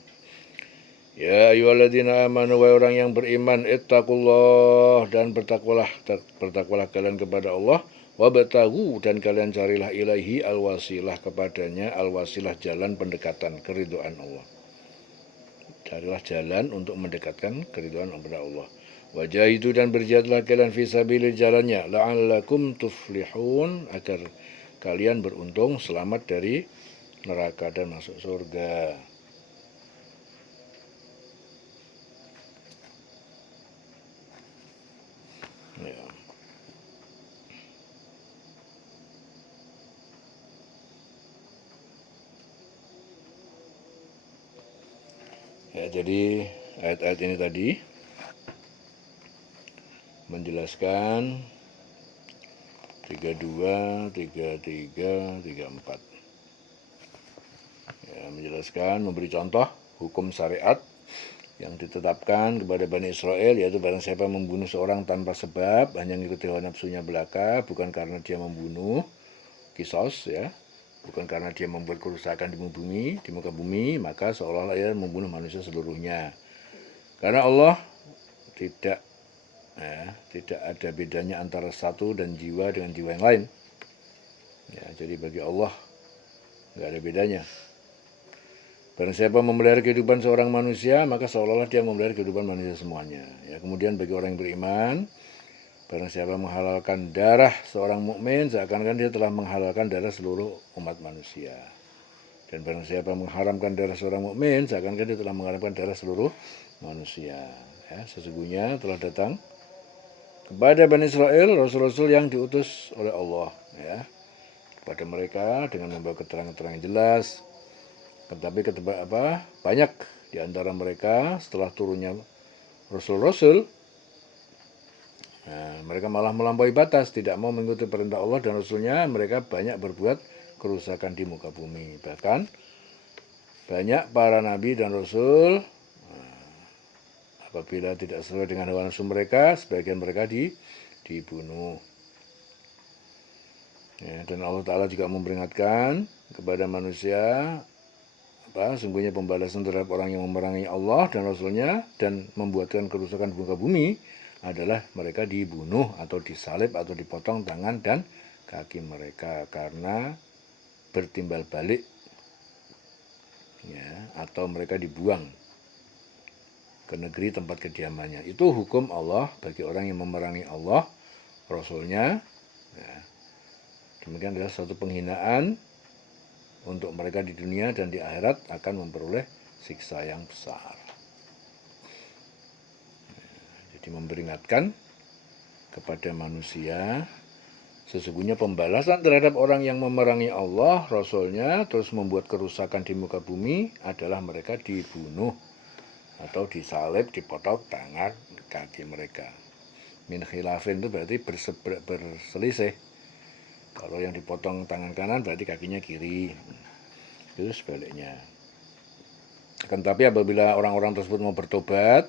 Ya ayyuhalladzina amanu, wahai orang yang beriman, ittaqullah, dan bertakwalah kalian kepada Allah, wabtaghu, dan kalian carilah ilaihi alwasilah, kepadanya alwasilah, jalan pendekatan keridhaan Allah. Carilah jalan untuk mendekatkan keridhaan kepada Allah. Wajahidu, dan berjihadlah kalian fi sabilil, jalannya, la'allakum tuflihun, agar kalian beruntung selamat dari neraka dan masuk surga. Ya, jadi ayat-ayat ini tadi menjelaskan 32, 33, 34. Ya, menjelaskan, memberi contoh hukum syariat yang ditetapkan kepada Bani Israel, yaitu barang siapa membunuh seorang tanpa sebab, hanya mengikuti hawa nafsunya belaka, bukan karena dia membunuh, kisos ya, bukan karena dia membuat kerusakan di muka bumi, maka seolah-olah ia membunuh manusia seluruhnya. Karena Allah tidak ada bedanya antara satu dan jiwa dengan jiwa yang lain. Ya, jadi bagi Allah nggak ada bedanya. Barang siapa memelihara kehidupan seorang manusia, maka seolah-olah dia memelihara kehidupan manusia semuanya. Ya, kemudian bagi orang yang beriman, barang siapa menghalalkan darah seorang mukmin, seakan-akan dia telah menghalalkan darah seluruh umat manusia. Dan barang siapa mengharamkan darah seorang mukmin, seakan-akan dia telah mengharamkan darah seluruh manusia. Ya, sesungguhnya telah datang kepada Bani Israel rasul-rasul yang diutus oleh Allah, ya, kepada mereka dengan membawa keterangan-keterangan yang jelas. Tetapi banyak di antara mereka setelah turunnya rasul-rasul, mereka malah melampaui batas, tidak mau mengikuti perintah Allah dan Rasulnya. Mereka banyak berbuat kerusakan di muka bumi. Bahkan banyak para nabi dan rasul, apabila tidak sesuai dengan hawa nafsu mereka, sebagian mereka dibunuh. Ya, dan Allah Ta'ala juga memperingatkan kepada manusia, sungguhnya pembalasan terhadap orang yang memerangi Allah dan Rasulnya dan membuatkan kerusakan di muka bumi adalah mereka dibunuh atau disalib atau dipotong tangan dan kaki mereka karena bertimbal balik, ya, atau mereka dibuang ke negeri tempat kediamannya. Itu hukum Allah bagi orang yang memerangi Allah, Rasulnya. Ya. Demikian adalah suatu penghinaan untuk mereka di dunia, dan di akhirat akan memperoleh siksa yang besar. Jadi memperingatkan kepada manusia, sesungguhnya pembalasan terhadap orang yang memerangi Allah, Rasulnya, terus membuat kerusakan di muka bumi adalah mereka dibunuh atau disalib, dipotong tangan kaki mereka. Min khilafin itu berarti berselisih. Kalau yang dipotong tangan kanan berarti kakinya kiri. Itu sebaliknya. Akan tapi apabila orang-orang tersebut mau bertobat,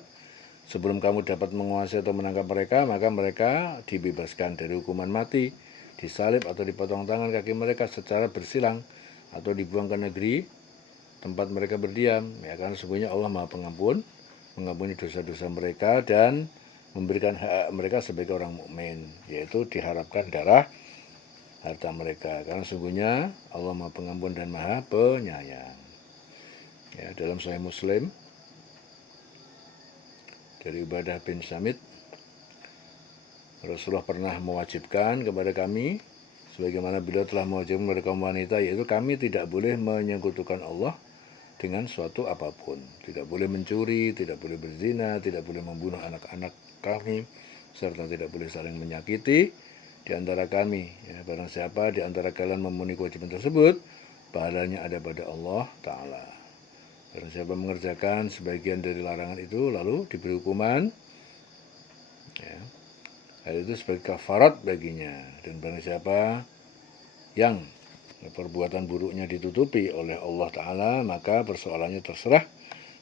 sebelum kamu dapat menguasai atau menangkap mereka, maka mereka dibebaskan dari hukuman mati, disalib atau dipotong tangan kaki mereka secara bersilang, atau dibuang ke negeri tempat mereka berdiam. Ya, karena sebenarnya Allah Maha Pengampun, mengampuni dosa-dosa mereka dan memberikan hak mereka sebagai orang mukmin, yaitu diharapkan darah harta mereka. Karena sungguhnya Allah Maha Pengampun dan Maha Penyayang. Ya, dalam Sahih Muslim dari Ubadah bin Samit, Rasulullah pernah mewajibkan kepada kami, sebagaimana beliau telah mewajibkan kepada kaum wanita, yaitu kami tidak boleh menyekutukan Allah dengan suatu apapun. Tidak boleh mencuri, tidak boleh berzina, tidak boleh membunuh anak-anak kami, serta tidak boleh saling menyakiti di antara kami. Ya, barang siapa di antara kalian memenuhi kewajiban tersebut, pahalanya ada pada Allah Ta'ala. Barang siapa mengerjakan sebagian dari larangan itu, lalu diberi hukuman, ya, hal itu sebagai kafarat baginya. Dan barang siapa yang perbuatan buruknya ditutupi oleh Allah Ta'ala, maka persoalannya terserah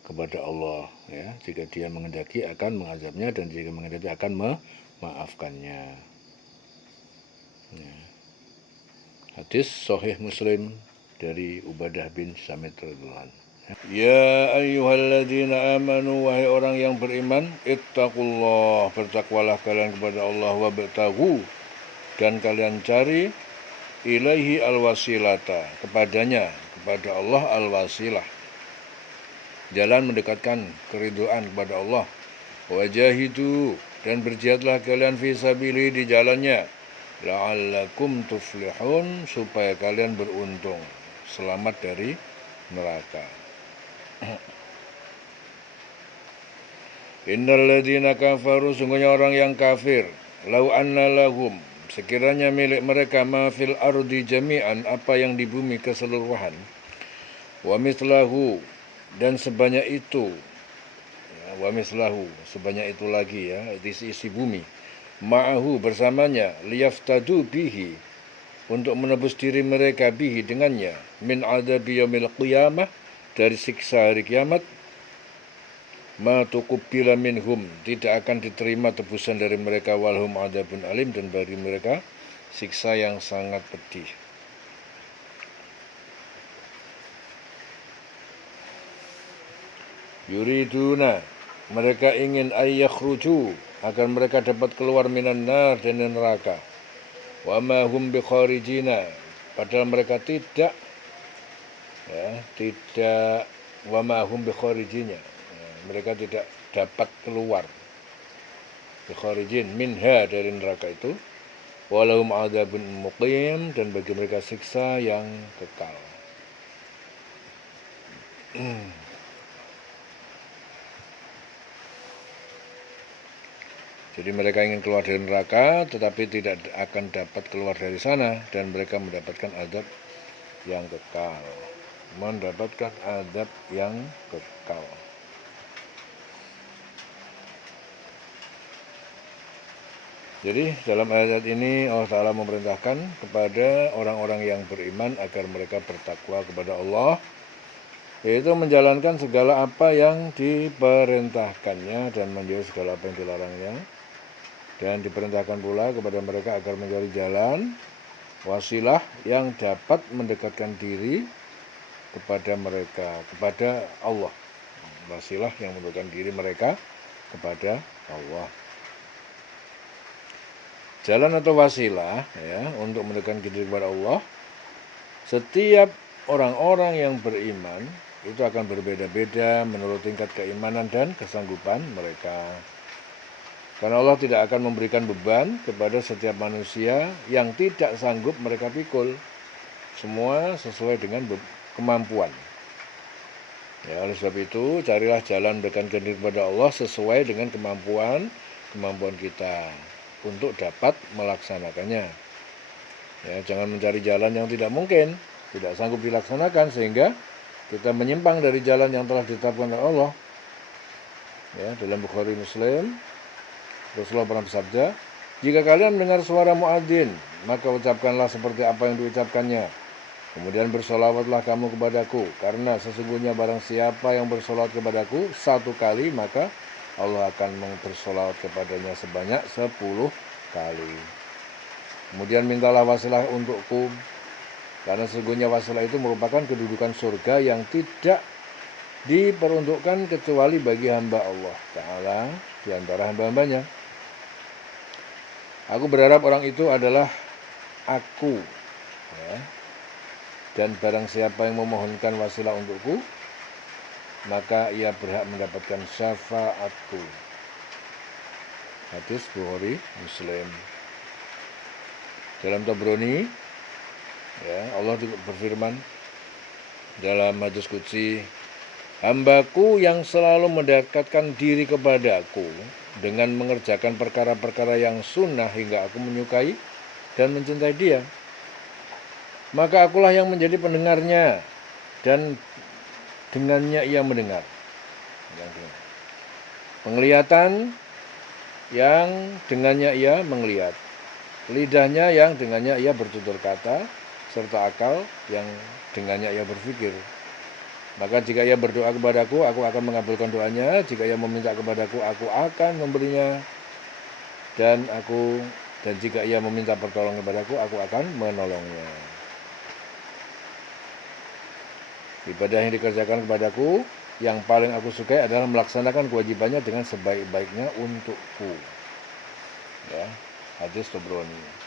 kepada Allah. Ya, jika dia menghendaki akan mengazabnya, dan jika menghendaki akan memaafkannya. Ya. Hadis Sahih Muslim dari Ubadah bin Samit radhiyallahu anhu. Ya ayyuhalladzina amanu, wahai orang yang beriman, ittaqullah, bertakwalah kalian kepada Allah, wabtaghu, dan kalian cari ilaihi alwasilata, kepadanya, kepada Allah alwasilah, jalan mendekatkan keridhaan kepada Allah. Wajahidu, dan berjihadlah kalian fi sabili, di jalannya, la'allakum tuflihun, supaya kalian beruntung, selamat dari neraka. Innal ladzina kafaru, sungguhnya orang yang kafir, lau anna lahum, sekiranya milik mereka, ma fil ardi jami'an, apa yang di bumi keseluruhan, wa mislahu, dan sebanyak itu, ya, wa mislahu, sebanyak itu lagi, ya, isi bumi, ma'ahu, bersamanya, liyaftadu bihi, untuk menebus diri mereka bihi, dengannya, min adabi yaumil qiyamah, dari siksa hari kiamat, ma tuqbila minhum, tidak akan diterima tebusan dari mereka, walhum adabun alim, dan bagi mereka siksa yang sangat pedih. Yuriduna, mereka ingin ayyakhruju, agar mereka dapat keluar minan nar, dari neraka. Wa ma hum bikharijina, padahal mereka tidak, ya, tidak, wa ma hum bikharijinya, mereka tidak dapat keluar, bikharijin, minha, dari neraka itu, walahum adzabun muqim, dan bagi mereka siksa yang kekal. Jadi mereka ingin keluar dari neraka, tetapi tidak akan dapat keluar dari sana, dan mereka mendapatkan azab yang kekal. Mendapatkan azab yang kekal. Jadi dalam ayat ini Allah Ta'ala memerintahkan kepada orang-orang yang beriman agar mereka bertakwa kepada Allah, yaitu menjalankan segala apa yang diperintahkannya dan menjauhi segala apa yang dilarangnya. Dan diperintahkan pula kepada mereka agar mencari jalan wasilah yang dapat mendekatkan diri kepada mereka, kepada Allah. Wasilah yang mendekatkan diri mereka kepada Allah. Jalan atau wasilah, ya, untuk mendekatkan diri kepada Allah, setiap orang-orang yang beriman itu akan berbeda-beda menurut tingkat keimanan dan kesanggupan mereka. Karena Allah tidak akan memberikan beban kepada setiap manusia yang tidak sanggup mereka pikul. Semua sesuai dengan kemampuan. Ya, oleh sebab itu, carilah jalan mendekatkan diri kepada Allah sesuai dengan kemampuan kita untuk dapat melaksanakannya. Ya, jangan mencari jalan yang tidak mungkin, tidak sanggup dilaksanakan, sehingga kita menyimpang dari jalan yang telah ditetapkan oleh Allah. Ya, dalam Bukhari Muslim, Rasulullah pernah bersabda, jika kalian mendengar suara muadzin, maka ucapkanlah seperti apa yang diucapkannya. Kemudian bersolawatlah kamu kepadaku, karena sesungguhnya barang siapa yang bersolawat kepadaku 1 kali, maka Allah akan bersolawat kepadanya sebanyak 10 kali. Kemudian mintalah wasilah untukku, karena sesungguhnya wasilah itu merupakan kedudukan surga yang tidak diperuntukkan kecuali bagi hamba Allah Ta'ala di antara hamba-hambanya. Aku berharap orang itu adalah aku, ya. Dan barang siapa yang memohonkan wasilah untukku, maka ia berhak mendapatkan syafaatku. Hadis Bukhari Muslim. Dalam Tabrani, ya, Allah berfirman dalam hadis qudsi, hambaku yang selalu mendekatkan diri kepadaku dengan mengerjakan perkara-perkara yang sunnah hingga aku menyukai dan mencintai dia, maka akulah yang menjadi pendengarnya dan dengannya ia mendengar. Penglihatan yang dengannya ia melihat, lidahnya yang dengannya ia bertutur kata, serta akal yang dengannya ia berpikir. Maka jika ia berdoa kepadaku, aku akan mengabulkan doanya. Jika ia meminta kepadaku, aku akan memberinya. Dan jika ia meminta pertolongan kepadaku, aku akan menolongnya. Ibadah yang dikerjakan kepadaku, yang paling aku sukai adalah melaksanakan kewajibannya dengan sebaik-baiknya untukku. Ya, hadis Tabrani.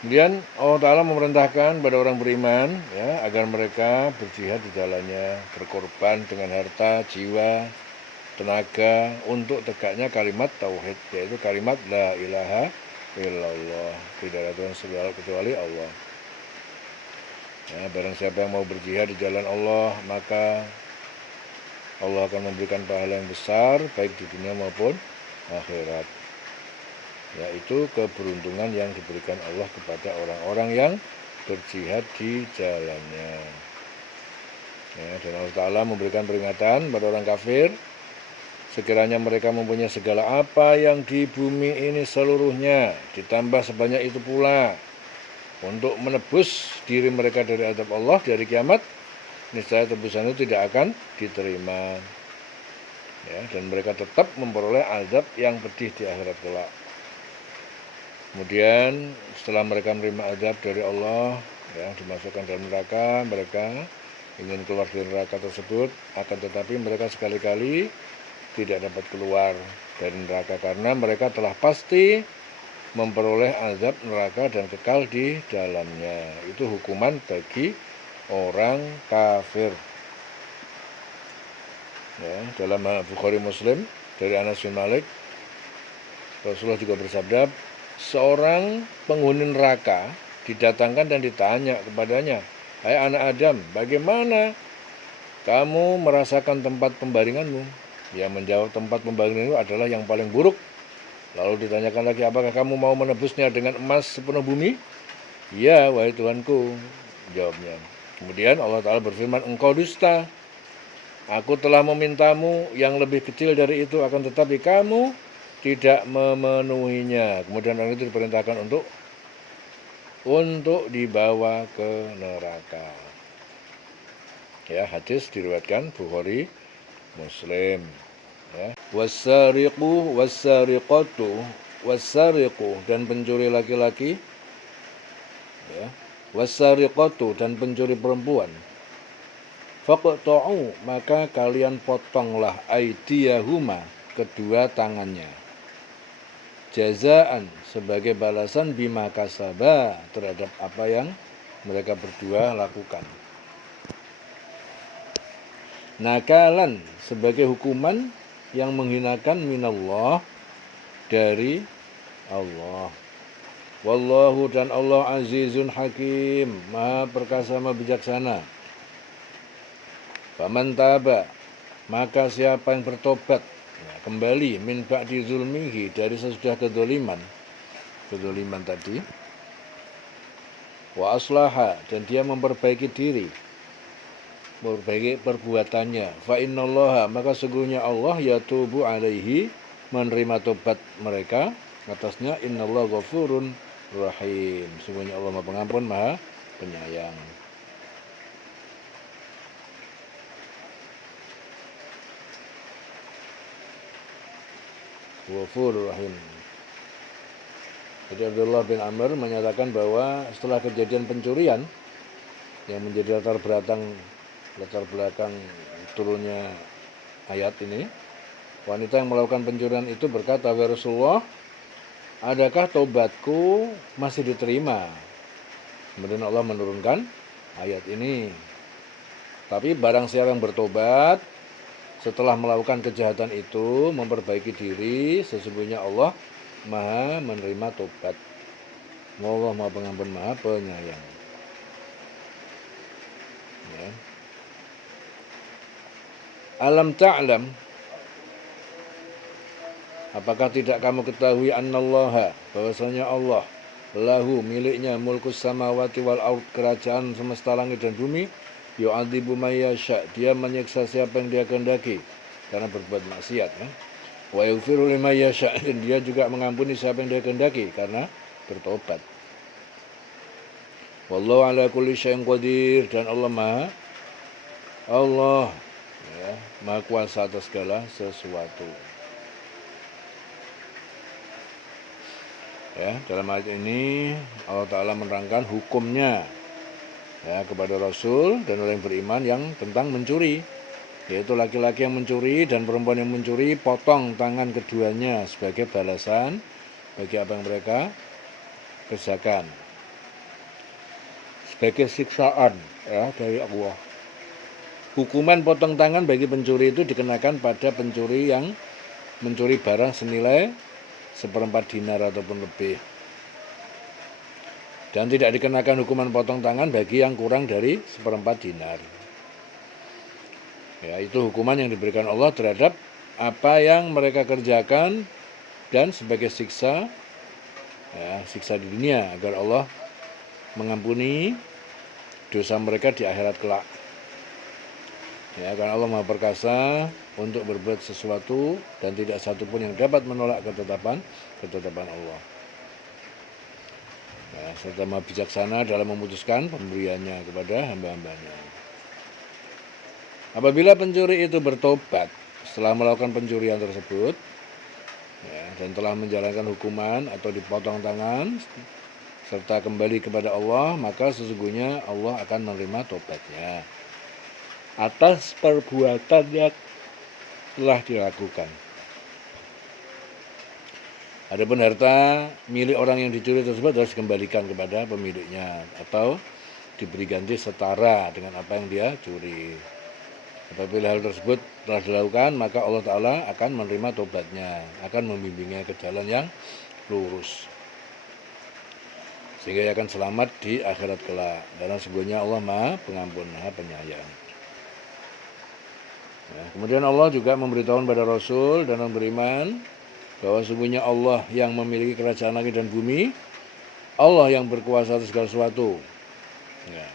Kemudian Allah Ta'ala memerintahkan pada orang beriman, ya, agar mereka berjihad di jalannya, berkorban dengan harta, jiwa, tenaga untuk tegaknya kalimat tauhid, yaitu kalimat la ilaha illallah, tidak ada Tuhan kecuali Allah. Ya, barang siapa yang mau berjihad di jalan Allah, maka Allah akan memberikan pahala yang besar baik di dunia maupun akhirat, yaitu keberuntungan yang diberikan Allah kepada orang-orang yang berjihad di jalannya. Ya, dan Allah Ta'ala memberikan peringatan pada orang kafir, sekiranya mereka mempunyai segala apa yang di bumi ini seluruhnya, ditambah sebanyak itu pula, untuk menebus diri mereka dari azab Allah di hari kiamat, niscaya tebusan itu tidak akan diterima. Ya, dan mereka tetap memperoleh azab yang pedih di akhirat kelak. Kemudian setelah mereka menerima azab dari Allah, ya, dimasukkan dalam neraka, mereka ingin keluar dari neraka tersebut, akan tetapi mereka sekali-kali tidak dapat keluar dari neraka karena mereka telah pasti memperoleh azab neraka dan kekal di dalamnya. Itu hukuman bagi orang kafir. Ya, dalam Bukhari Muslim dari Anas bin Malik, Rasulullah juga bersabda, seorang penghuni neraka didatangkan dan ditanya kepadanya, hai anak Adam, bagaimana kamu merasakan tempat pembaringanmu? Ia menjawab, tempat pembaringanmu adalah yang paling buruk. Lalu ditanyakan lagi, apakah kamu mau menebusnya dengan emas sepenuh bumi? Ya, wahai Tuhanku, jawabnya. Kemudian Allah Ta'ala berfirman, engkau dusta. Aku telah memintamu yang lebih kecil dari itu, akan tetapi kamu tidak memenuhinya. Kemudian orang itu diperintahkan untuk dibawa ke neraka. Ya, hadis diriwayatkan Bukhari Muslim. Ya. Wasariqu wasariqatu, wasariqu dan pencuri laki-laki, ya, wasariqatu dan pencuri perempuan, faqta'u maka kalian potonglah aydiyahuma kedua tangannya, jazaan sebagai balasan bima kasaba terhadap apa yang mereka berdua lakukan, nakalan sebagai hukuman yang menghinakan minallah dari Allah. Wallahu dan Allah azizun hakim, maha perkasa maha bijaksana. Faman taba maka siapa yang bertobat, nah, kembali min ba'di zulmihi dari sesudah kedoliman tadi, wa aslaha dan dia memperbaiki diri, memperbaiki perbuatannya, fa innallaha maka sesungguhnya Allah yatubu alaihi menerima tobat mereka atasnya, innallaha ghafurun rahim, sesungguhnya Allah maha pengampun maha penyayang. Ghafurur Rahim. Jadi Abdullah bin Amr menyatakan bahwa setelah kejadian pencurian yang menjadi latar belakang turunnya ayat ini, wanita yang melakukan pencurian itu berkata, "Ya Rasulullah, adakah taubatku masih diterima?" Kemudian Allah menurunkan ayat ini. Tapi barang siapa yang bertobat setelah melakukan kejahatan itu, memperbaiki diri, sesungguhnya Allah Maha menerima tobat. Allah Maha Pengampun, Maha Penyayang. Ya. Alam ta'lam, apakah tidak kamu ketahui annallaha, bahwasanya Allah lahu, miliknya, mulkus samawati wal ard, kerajaan semesta langit dan bumi, yu'adzibu may yasha, dia menyiksa siapa yang dia kehendaki karena berbuat maksiat, ya. Wa yaghfiru liman yasha, dan dia juga mengampuni siapa yang dia kehendaki karena bertobat. Wallahu ala kulli syai'in qadir, dan Allah Maha kuasa atas segala sesuatu. Ya, dalam ayat ini Allah Ta'ala menerangkan hukumnya, ya, kepada Rasul dan orang yang beriman yang tentang mencuri, yaitu laki-laki yang mencuri dan perempuan yang mencuri, potong tangan keduanya sebagai balasan bagi apa yang mereka kerjakan, sebagai siksaan, ya, dari Allah. Hukuman potong tangan bagi pencuri itu dikenakan pada pencuri yang mencuri barang senilai 1/4 dinar ataupun lebih, dan tidak dikenakan hukuman potong tangan bagi yang kurang dari 1/4 dinar. Ya, itu hukuman yang diberikan Allah terhadap apa yang mereka kerjakan dan sebagai siksa, ya, siksa di dunia agar Allah mengampuni dosa mereka di akhirat kelak. Ya, karena Allah Maha Perkasa untuk berbuat sesuatu dan tidak satu pun yang dapat menolak ketetapan Allah. Ya, serta Maha bijaksana dalam memutuskan pemberiannya kepada hamba-hambanya. Apabila pencuri itu bertobat setelah melakukan pencurian tersebut, ya, dan telah menjalankan hukuman atau dipotong tangan serta kembali kepada Allah, maka sesungguhnya Allah akan menerima tobatnya atas perbuatan yang telah dilakukan. Adapun harta milik orang yang dicuri tersebut harus dikembalikan kepada pemiliknya atau diberi ganti setara dengan apa yang dia curi. Apabila hal tersebut telah dilakukan, maka Allah Ta'ala akan menerima tobatnya, akan membimbingnya ke jalan yang lurus, sehingga ia akan selamat di akhirat kelak. Karena sesungguhnya Allah Maha Pengampun, Maha Penyayang. Ya, kemudian Allah juga memberitahu pada Rasul dan orang beriman bahwa sesungguhnya Allah yang memiliki kerajaan langit dan bumi, Allah yang berkuasa atas segala sesuatu. Ya.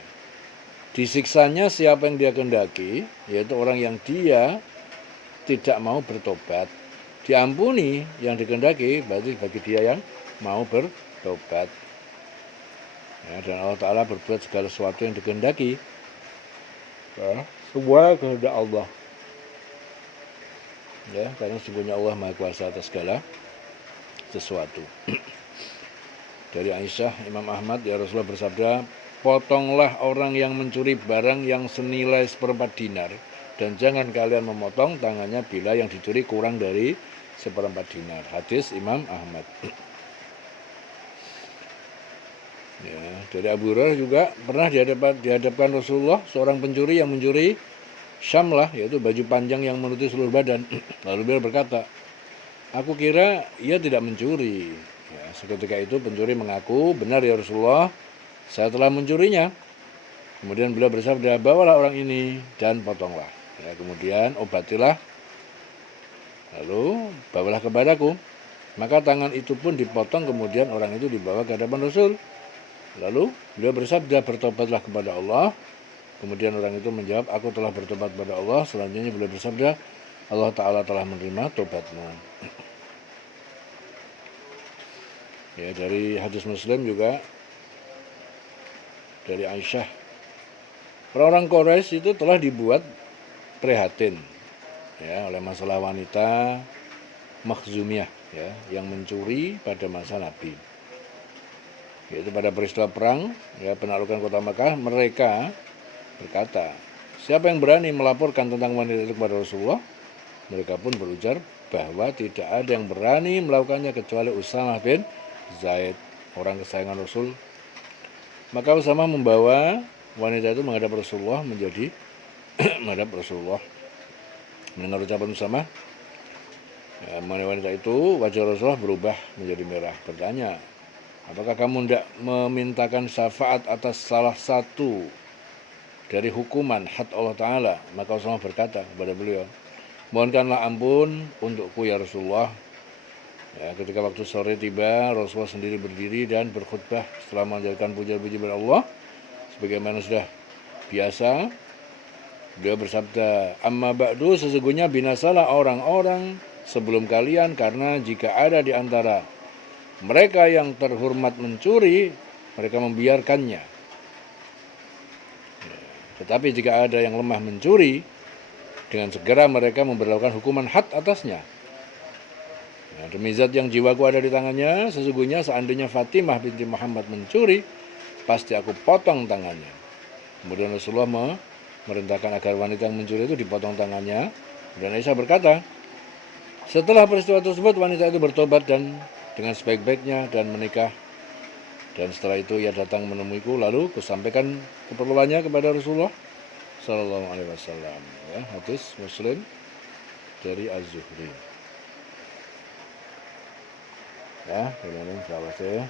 Disiksanya siapa yang dia kehendaki, yaitu orang yang dia tidak mau bertobat. Diampuni yang dikehendaki, berarti bagi dia yang mau bertobat. Ya, dan Allah Ta'ala berbuat segala sesuatu yang dikehendaki. Ya, semua kehendak Allah. Ya, karena sesungguhnya Allah Maha Kuasa atas segala sesuatu. Dari Aisyah, Imam Ahmad, ya Rasulullah bersabda, potonglah orang yang mencuri barang yang senilai 1/4 dinar, dan jangan kalian memotong tangannya bila yang dicuri kurang dari 1/4 dinar. Hadis Imam Ahmad. Ya, dari Abu Hurairah juga pernah dihadapkan Rasulullah seorang pencuri yang mencuri syamlah, yaitu baju panjang yang menutupi seluruh badan. Lalu beliau berkata, aku kira ia tidak mencuri. Ya, seketika itu pencuri mengaku, benar ya Rasulullah, saya telah mencurinya. Kemudian beliau bersabda, bawalah orang ini dan potonglah. Ya, kemudian obatilah, lalu bawalah kepadaku. Maka tangan itu pun dipotong, kemudian orang itu dibawa ke hadapan Rasul. Lalu beliau bersabda, bertobatlah kepada Allah. Kemudian orang itu menjawab, aku telah bertobat kepada Allah. Selanjutnya beliau bersabda, Allah Ta'ala telah menerima tobatmu. Ya, dari hadis Muslim juga dari Aisyah. Orang-orang Quraisy itu telah dibuat prihatin ya oleh masalah wanita Makhzumiyah ya yang mencuri pada masa Nabi. Yaitu pada peristiwa perang ya penaklukan kota Makkah, mereka berkata, siapa yang berani melaporkan tentang wanita itu kepada Rasulullah? Mereka pun berujar bahwa tidak ada yang berani melakukannya kecuali Usamah bin Zaid, orang kesayangan Rasul. Maka Usamah membawa wanita itu menghadap Rasulullah menghadap Rasulullah. Mendengar ucapan Usamah, ya, wanita itu wajah Rasulullah berubah menjadi merah. Bertanya, apakah kamu tidak memintakan syafaat atas salah satu dari hukuman had Allah Ta'ala? Maka Usamah berkata kepada beliau, mohonkanlah ampun untukku ya Rasulullah. Ya, ketika waktu sore tiba, Rasulullah sendiri berdiri dan berkhutbah setelah mengajarkan puja-puji kepada Allah. Sebagaimana sudah biasa, beliau bersabda, amma ba'du, sesungguhnya binasalah orang-orang sebelum kalian, karena jika ada di antara mereka yang terhormat mencuri, mereka membiarkannya. Tetapi jika ada yang lemah mencuri, dengan segera mereka memberlakukan hukuman had atasnya. Nah, demi zat yang jiwaku ada di tangannya, sesungguhnya seandainya Fatimah binti Muhammad mencuri, pasti aku potong tangannya. Kemudian Rasulullah memerintahkan agar wanita yang mencuri itu dipotong tangannya. Dan Aisyah berkata, setelah peristiwa tersebut wanita itu bertobat dan dengan sebaik-baiknya dan menikah. Dan setelah itu ia datang menemuiku, lalu kusampaikan keperluannya kepada Rasulullah Sallallahu Alaihi Wasallam. Ya, hadis Muslim dari Az-Zuhri. Ya, ini salah saya.